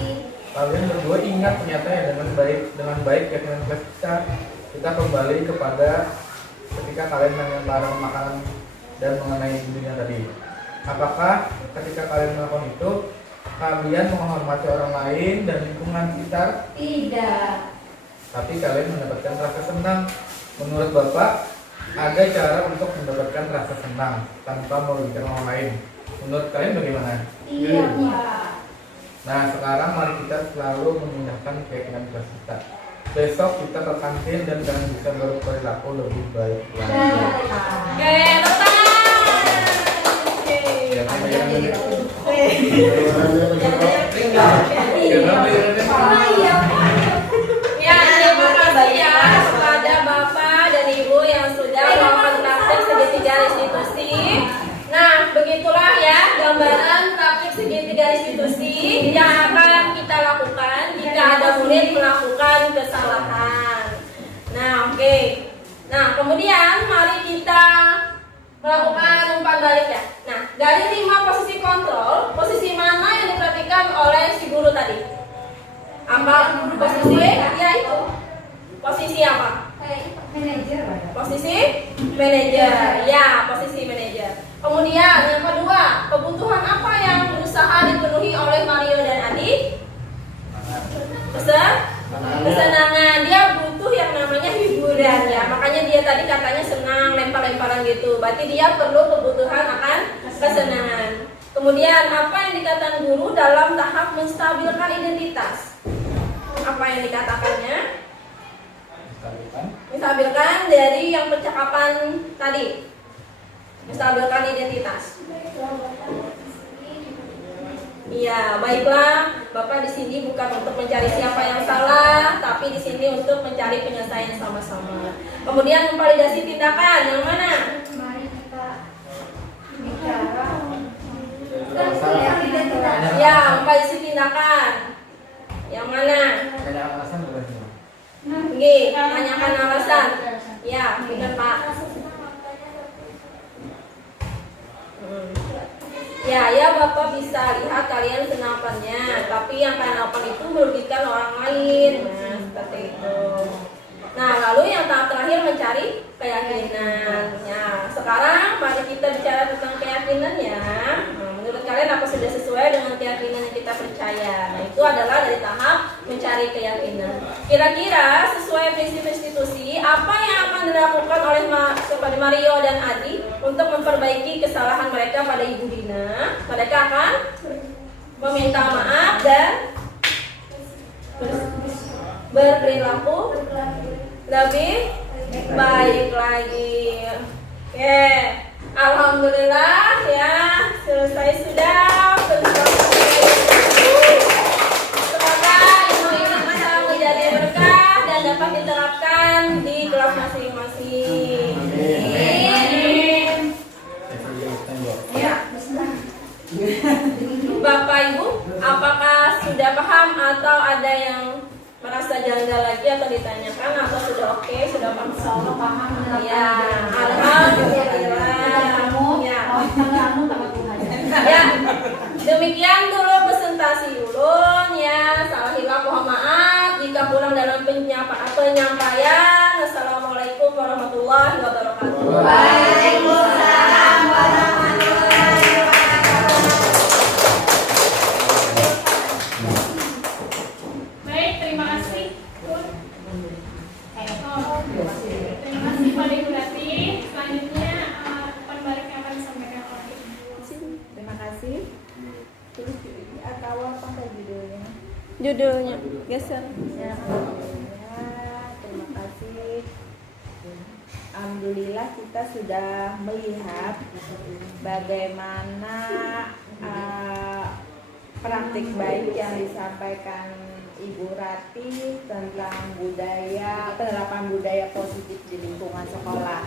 Kalian berdua ingat ternyata ya dengan baik keyakinan kelas kita kembali kepada ketika kalian melempar makanan dan mengenai dunia tadi. Apakah ketika kalian melakukan itu kalian menghormati orang lain dan lingkungan sekitar? tidak. Tapi kalian mendapatkan rasa senang. Menurut Bapak, ada cara untuk mendapatkan rasa senang tanpa merugikan orang lain. Menurut kalian bagaimana? Iya Pak. Nah, sekarang mari kita selalu memindahkan keyakinan kelas kita. Besok kita ke kantin dan kalian bisa berperilaku lebih baik lagi. Oke, teman. Ya, Ya, terima kasih ya kepada Bapak dan Ibu yang sudah melakukan praktik segitiga restitusi. Nah, begitulah ya gambaran praktik segitiga restitusi yang akan kita lakukan jika ada murid melakukan kesalahan. Nah, oke. Nah, kemudian mari kita melakukan umpan balik ya. Nah, dari 5 posisi kontrol, posisi mana yang diperhatikan oleh si guru tadi? Apa posisi? Ya itu. Posisi apa? Manajer Pak. Posisi manajer. Ya, posisi manajer. Kemudian yang kedua, kebutuhan apa Kemudian apa yang dikatakan guru dalam tahap menstabilkan identitas? Apa yang dikatakannya? Menstabilkan dari yang percakapan tadi. Menstabilkan identitas. Iya, baiklah. Bapak di sini bukan untuk mencari siapa yang salah, tapi di sini untuk mencari penyelesaian sama-sama. Kemudian memvalidasi tindakan yang mana? Mari kita Bicara. Ya, memvalidasi tindakan. Yang mana? Kayak alasan berarti. Oke, tanyakan alasan. Ya, benar Pak. Ya, Bapak bisa lihat kalian senapannya, tapi yang kenapan itu merugikan orang lain. Nah, seperti itu. Nah, lalu yang tahap terakhir mencari keyakinan. Ya, sekarang mari kita bicara tentang keyakinan ya. Nah, menurut kalian apa sudah sesuai dengan keyakinan yang kita percaya? Nah, itu adalah dari tahap mencari keyakinan. Kira-kira sesuai prinsip institusi, apa yang akan dilakukan oleh kepada Mario dan Adi untuk memperbaiki kesalahan mereka pada Ibu Dina? Mereka akan meminta maaf dan berperilaku lebih baik lagi. Oke, alhamdulillah ya, selesai sudah. Semoga ilmu ini bisa menjadi berkah dan dapat diterapkan di kelas masing-masing. Amin. Ya. Bapak Ibu, apakah sudah paham atau ada yang merasa janggal lagi atau ditanyakan atau sudah oke, sudah paham? Ya, alhamdulillah. Ya. Ya, demikian dulu presentasi ulun ya. Salah hilaf mohon maaf jika kurang dalam penyampaian. Assalamualaikum warahmatullahi wabarakatuh. Waalaikumsalam warahmatullahi baik, terima kasih. Terima kasih pada Ibu Rati. Selanjutnya pembarik yang akan disampaikan oleh Ibu. Terima kasih. Terus atau apa judulnya? Judulnya geser. Ya, terima kasih. Alhamdulillah kita sudah melihat bagaimana praktik baik yang disampaikan Ibu Rati tentang penerapan budaya positif di lingkungan sekolah.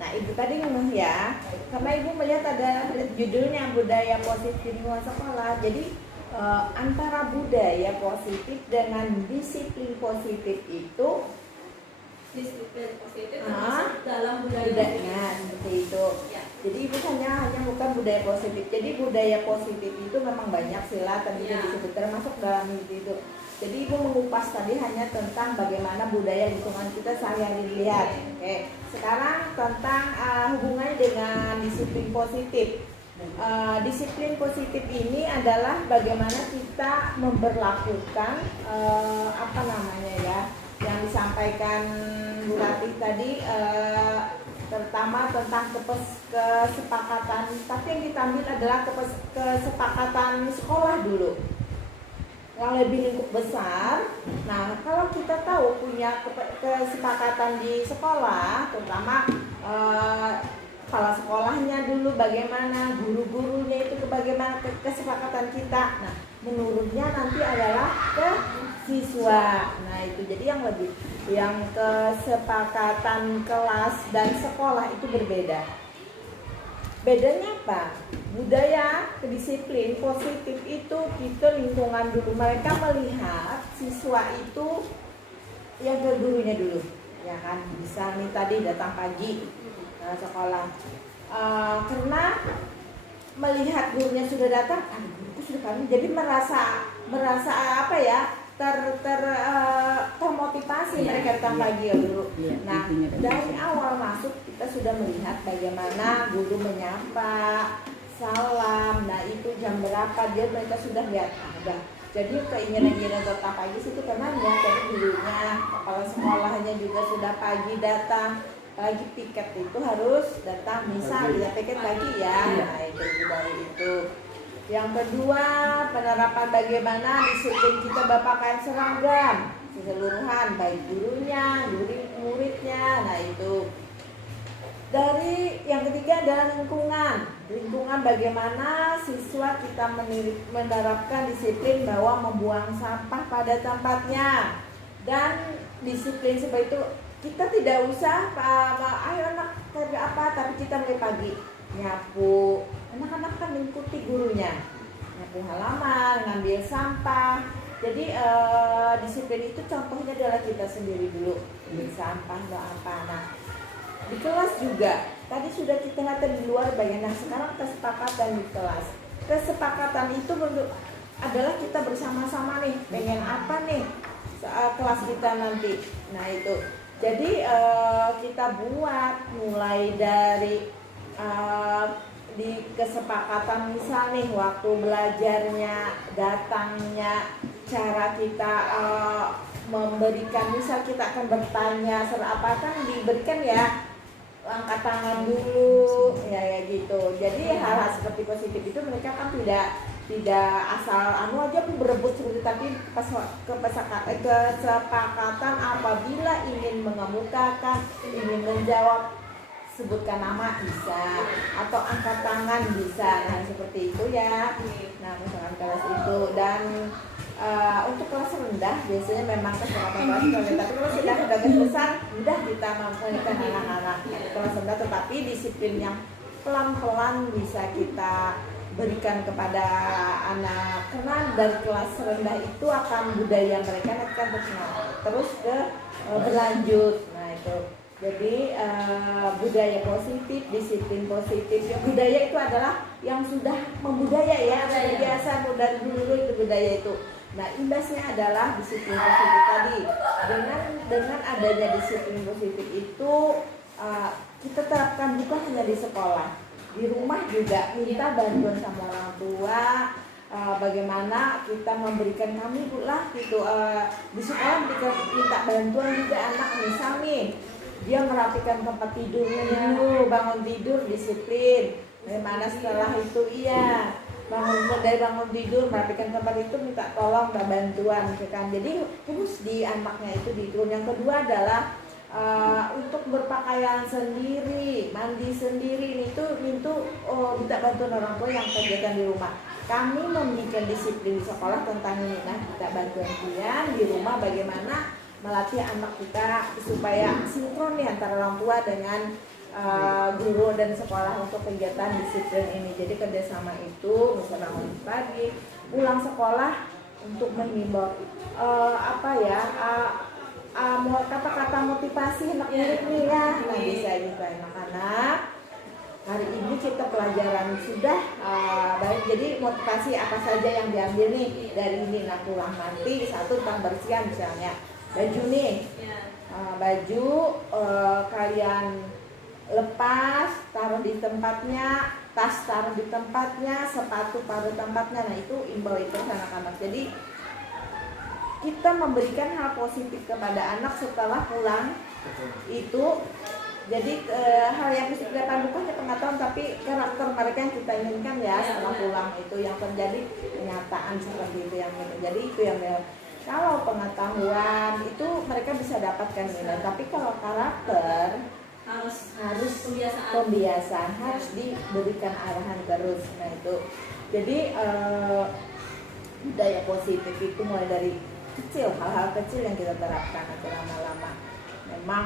Nah, Ibu tadi ngomong ya, karena Ibu melihat ada judulnya budaya positif di lingkungan sekolah. Jadi antara budaya positif dengan disiplin positif itu Disiplin positif Ah, dalam budaya seperti itu. Ya. Jadi Ibu hanya bukan budaya positif. Jadi budaya positif itu memang banyak sila tadi Ya. disebut termasuk dalam itu. Jadi Ibu mengupas tadi hanya tentang bagaimana budaya lingkungan kita sehari-hari dilihat. Oke. Sekarang tentang hubungannya dengan disiplin positif. Disiplin positif ini adalah bagaimana kita memberlakukan apa namanya ya, yang disampaikan Bu Rati tadi, terutama tentang kesepakatan. Tapi yang diambil adalah kesepakatan sekolah dulu, yang lebih lingkup besar. Nah, kalau kita tahu punya kesepakatan di sekolah, terutama kepala sekolahnya dulu bagaimana, guru-gurunya itu bagaimana kesepakatan kita. Nah, menurutnya nanti adalah ke siswa. Nah, itu jadi yang kesepakatan kelas dan sekolah itu berbeda. Bedanya apa? Budaya kedisiplin positif itu kita lingkungan dulu, mereka melihat siswa itu yang ke gurunya dulu, ya kan? Bisa nih tadi datang pagi sekolah, karena melihat gurunya sudah datang, guruku sudah kami, jadi merasa apa ya, termotivasi mereka datang pagi ya guru. Nah, dari awal masuk kita sudah melihat bagaimana guru menyapa, salam. Nah, itu jam berapa mereka sudah lihat ada. Jadi keinginan datang pagi situ karena lihat dari gurunya, kepala sekolahnya juga sudah pagi datang. Pagi piket itu harus datang, misal ya piket pagi ya. Nah, itu dari Yang kedua, penerapan bagaimana disiplin kita berpakaian seragam keseluruhan, baik gurunya, muridnya. Nah itu. Dari yang ketiga adalah lingkungan bagaimana siswa kita menerapkan disiplin bahwa membuang sampah pada tempatnya. Dan disiplin seperti itu kita tidak usah ayo anak kerja apa, tapi kita mulai pagi nyapu, anak-anak kan mengikuti gurunya, nyapu halaman, ngambil sampah. Jadi disiplin itu contohnya adalah kita sendiri dulu, ambil sampah atau apa. Nah di kelas juga tadi sudah kita lihat di luar bagian. Nah sekarang kesepakatan di kelas. Kesepakatan itu adalah kita bersama-sama nih pengen apa nih saat kelas kita nanti. Nah itu jadi kita buat mulai dari di kesepakatan misal nih waktu belajarnya, datangnya, cara kita memberikan, misal kita akan bertanya apa kan diberikan ya, angkat tangan dulu ya gitu. Jadi hal-hal seperti positif itu mereka kan tidak asal aja berebut seperti, tapi kesepakatan apabila ingin mengemukakan, ingin menjawab, sebutkan nama bisa, atau angkat tangan bisa. Nah seperti itu ya. Nah misalkan kelas itu. Dan untuk kelas rendah biasanya memang kesepakatan kelas rendah, tapi kalau sudah besar mudah kita memperhatikan anak-anak kelas rendah, tetapi disiplin yang pelan-pelan bisa kita berikan kepada anak, karena dari kelas rendah itu akan budaya mereka akan terus ke berlanjut. Nah itu jadi budaya positif, disiplin positif. Ya, budaya itu adalah yang sudah membudaya ya, sudah biasa dari dulu itu budaya itu. Nah imbasnya adalah disiplin positif tadi. Dengan adanya disiplin positif itu kita terapkan bukan hanya di sekolah, di rumah juga minta bantuan sama orang tua. Bagaimana kita memberikan kami lah gitu, di sekolah minta bantuan juga anak, misal nih dia merapikan tempat tidurnya dulu, bangun tidur disiplin. Bagaimana setelah itu bangun tidur merapikan tempat itu minta tolong bantuan kan. Jadi terus di anaknya itu diturun. Yang kedua adalah untuk berpakaian sendiri, mandi sendiri itu minta bantuan orang tua yang kegiatan di rumah. Kami memberikan disiplin di sekolah tentang ini. Nah kita bantuan kalian di rumah bagaimana melatih anak kita supaya sinkron nih antara orang tua dengan guru dan sekolah untuk kegiatan disiplin ini. Jadi kerjasama itu misalnya pagi pulang sekolah untuk menghimbau kata-kata motivasi anak murid nih ya. Nah bisa juga anak-anak. Hari ini kita pelajaran sudah baik. Jadi motivasi apa saja yang diambil nih dari ini. Nah pulang nanti satu tentang bersihan misalnya baju nih, baju kalian lepas, taruh di tempatnya, tas taruh di tempatnya, sepatu taruh di tempatnya. Nah itu imbau itu anak-anak. Jadi kita memberikan hal positif kepada anak setelah pulang itu. Jadi hal yang positif bukan hanya pengetahuan, tapi karakter mereka yang kita inginkan ya setelah pulang itu yang terjadi kenyataan seperti itu yang jadi itu yang kalau pengetahuan itu mereka bisa dapatkan nilai, tapi kalau karakter harus pembiasaan harus diberikan arahan terus. Nah itu jadi budaya positif itu mulai dari kecil, hal-hal kecil yang kita terapkan nanti lama-lama. Memang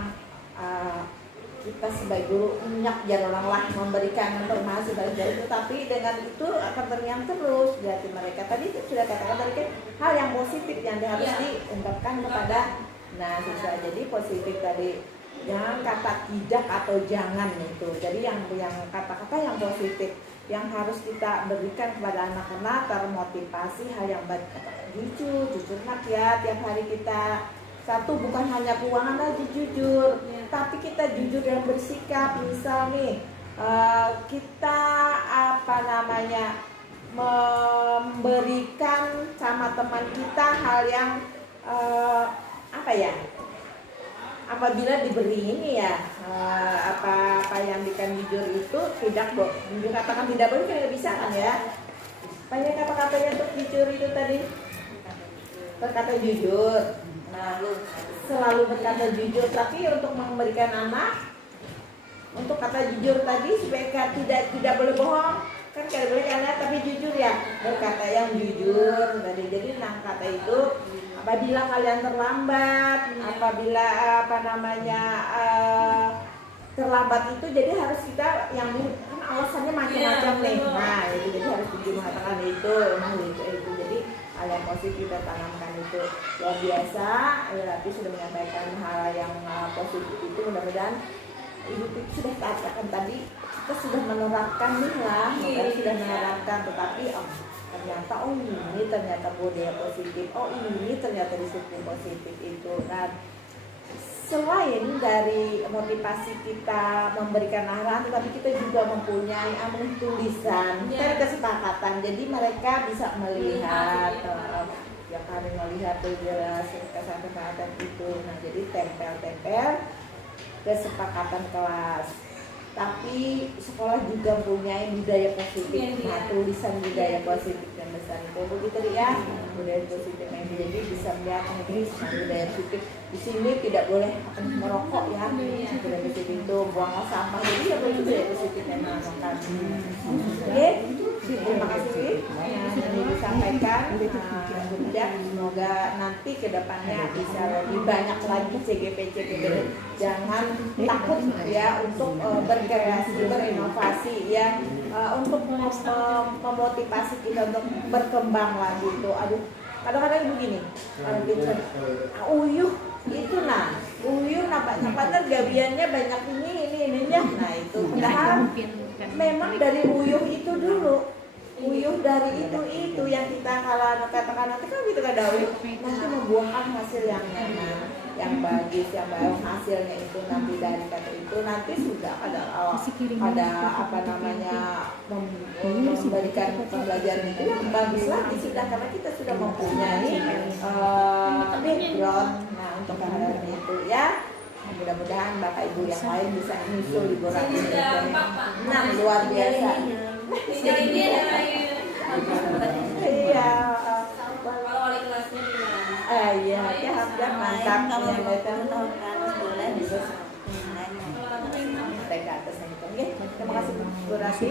kita sebagai guru minyak jar orang lah memberikan informasi dari itu, tapi dengan itu akan terngiang terus di hati mereka. Tadi sudah katakan tadi hal yang positif yang harus diungkapkan kepada siswa. Jadi positif tadi, jangan kata tidak atau jangan itu. Jadi yang kata-kata yang positif yang harus kita berikan kepada anak-anak termotivasi hal yang baik, jujur nak ya tiap hari kita. Satu, bukan hanya keuangan aja jujur, tapi kita jujur dalam bersikap. Misal nih, kita memberikan sama teman kita hal yang apabila diberi ini ya, apa yang dikatakan jujur itu tidak, jujur katakan tidak boleh kan bisa kan ya. Banyak kata-katanya untuk jujur itu tadi. Berkata jujur. Nah, selalu berkata jujur, tapi untuk memberikan anak, untuk kata jujur tadi supaya tidak boleh bohong. Kan tidak boleh anak tapi jujur ya, berkata yang jujur tadi. Jadi kata itu apabila kalian terlambat, apabila terlambat itu jadi harus kita yang kan alasannya macam-macam nih. Nah, itu jadi harus jujur mengatakan itu. Nah, itu jadi hal yang positif kita tanamkan itu luar biasa. Tapi sudah menyampaikan hal yang positif itu, mudah-mudahan Ibu sudah katakan tadi kita sudah menerapkan nih lah, sudah menerapkan, tetapi ternyata ini ternyata budaya positif, ini ternyata disiplin positif itu. Dan selain dari motivasi kita memberikan arahan, tetapi kita juga mempunyai tulisan dari kesepakatan. Jadi mereka bisa melihat yang kami melihat jelas kesepakatan itu. Nah, jadi tempel-tempel kesepakatan kelas. Tapi sekolah juga mempunyai budaya positif. Nah, tulisan budaya positif yang besar itu begitu ya. Budaya positif yang jadi bisa melihat negeri budaya positif. Di sini tidak boleh merokok ya. Budaya positif itu buang sampah. Jadi ya budaya positif yang menanamkan. Oke, terima kasih yang disampaikan. Semoga nanti kedepannya bisa lebih banyak lagi CGP. Jangan takut ya untuk berkreasi, berinovasi ya, untuk memotivasi kita untuk berkembang lagi itu. Aduh, kadang-kadang begini, uyuh itu uyuh nampak gabiannya banyak ininya. Nah itu padahal memang dari uyuh itu dulu. Uyuh dari itu yang kita kalau katakan nanti kan gitu kan nanti membuahkan hasil yang enak, yang bagus, yang baik, hasilnya itu nanti dari kata itu nanti sudah ada memberikan pembelajaran itu yang bagus lagi sudah, karena kita sudah mempunyai background. Nah, untuk hal itu ya, mudah-mudahan Bapak Ibu yang lain bisa menyusul liburan ini. Nah, luar biasa. Iya. Kalau wali kelasnya gimana? Iya, ya mantap. Yang datang boleh bisa. ke atas itu. Oke, terima kasih Bu Rasi,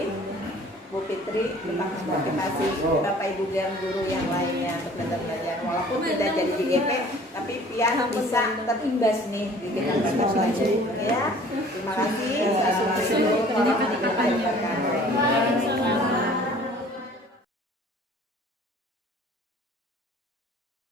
Bu Fitri, terima kasih Bapak Ibu dan guru yang lainnya untuk datang belajar. Walaupun tidak jadi GGP, tapi pian bisa terimbas nih di kita belajar. Ya, terima kasih. Assalamualaikum warahmatullahi wabarakatuh.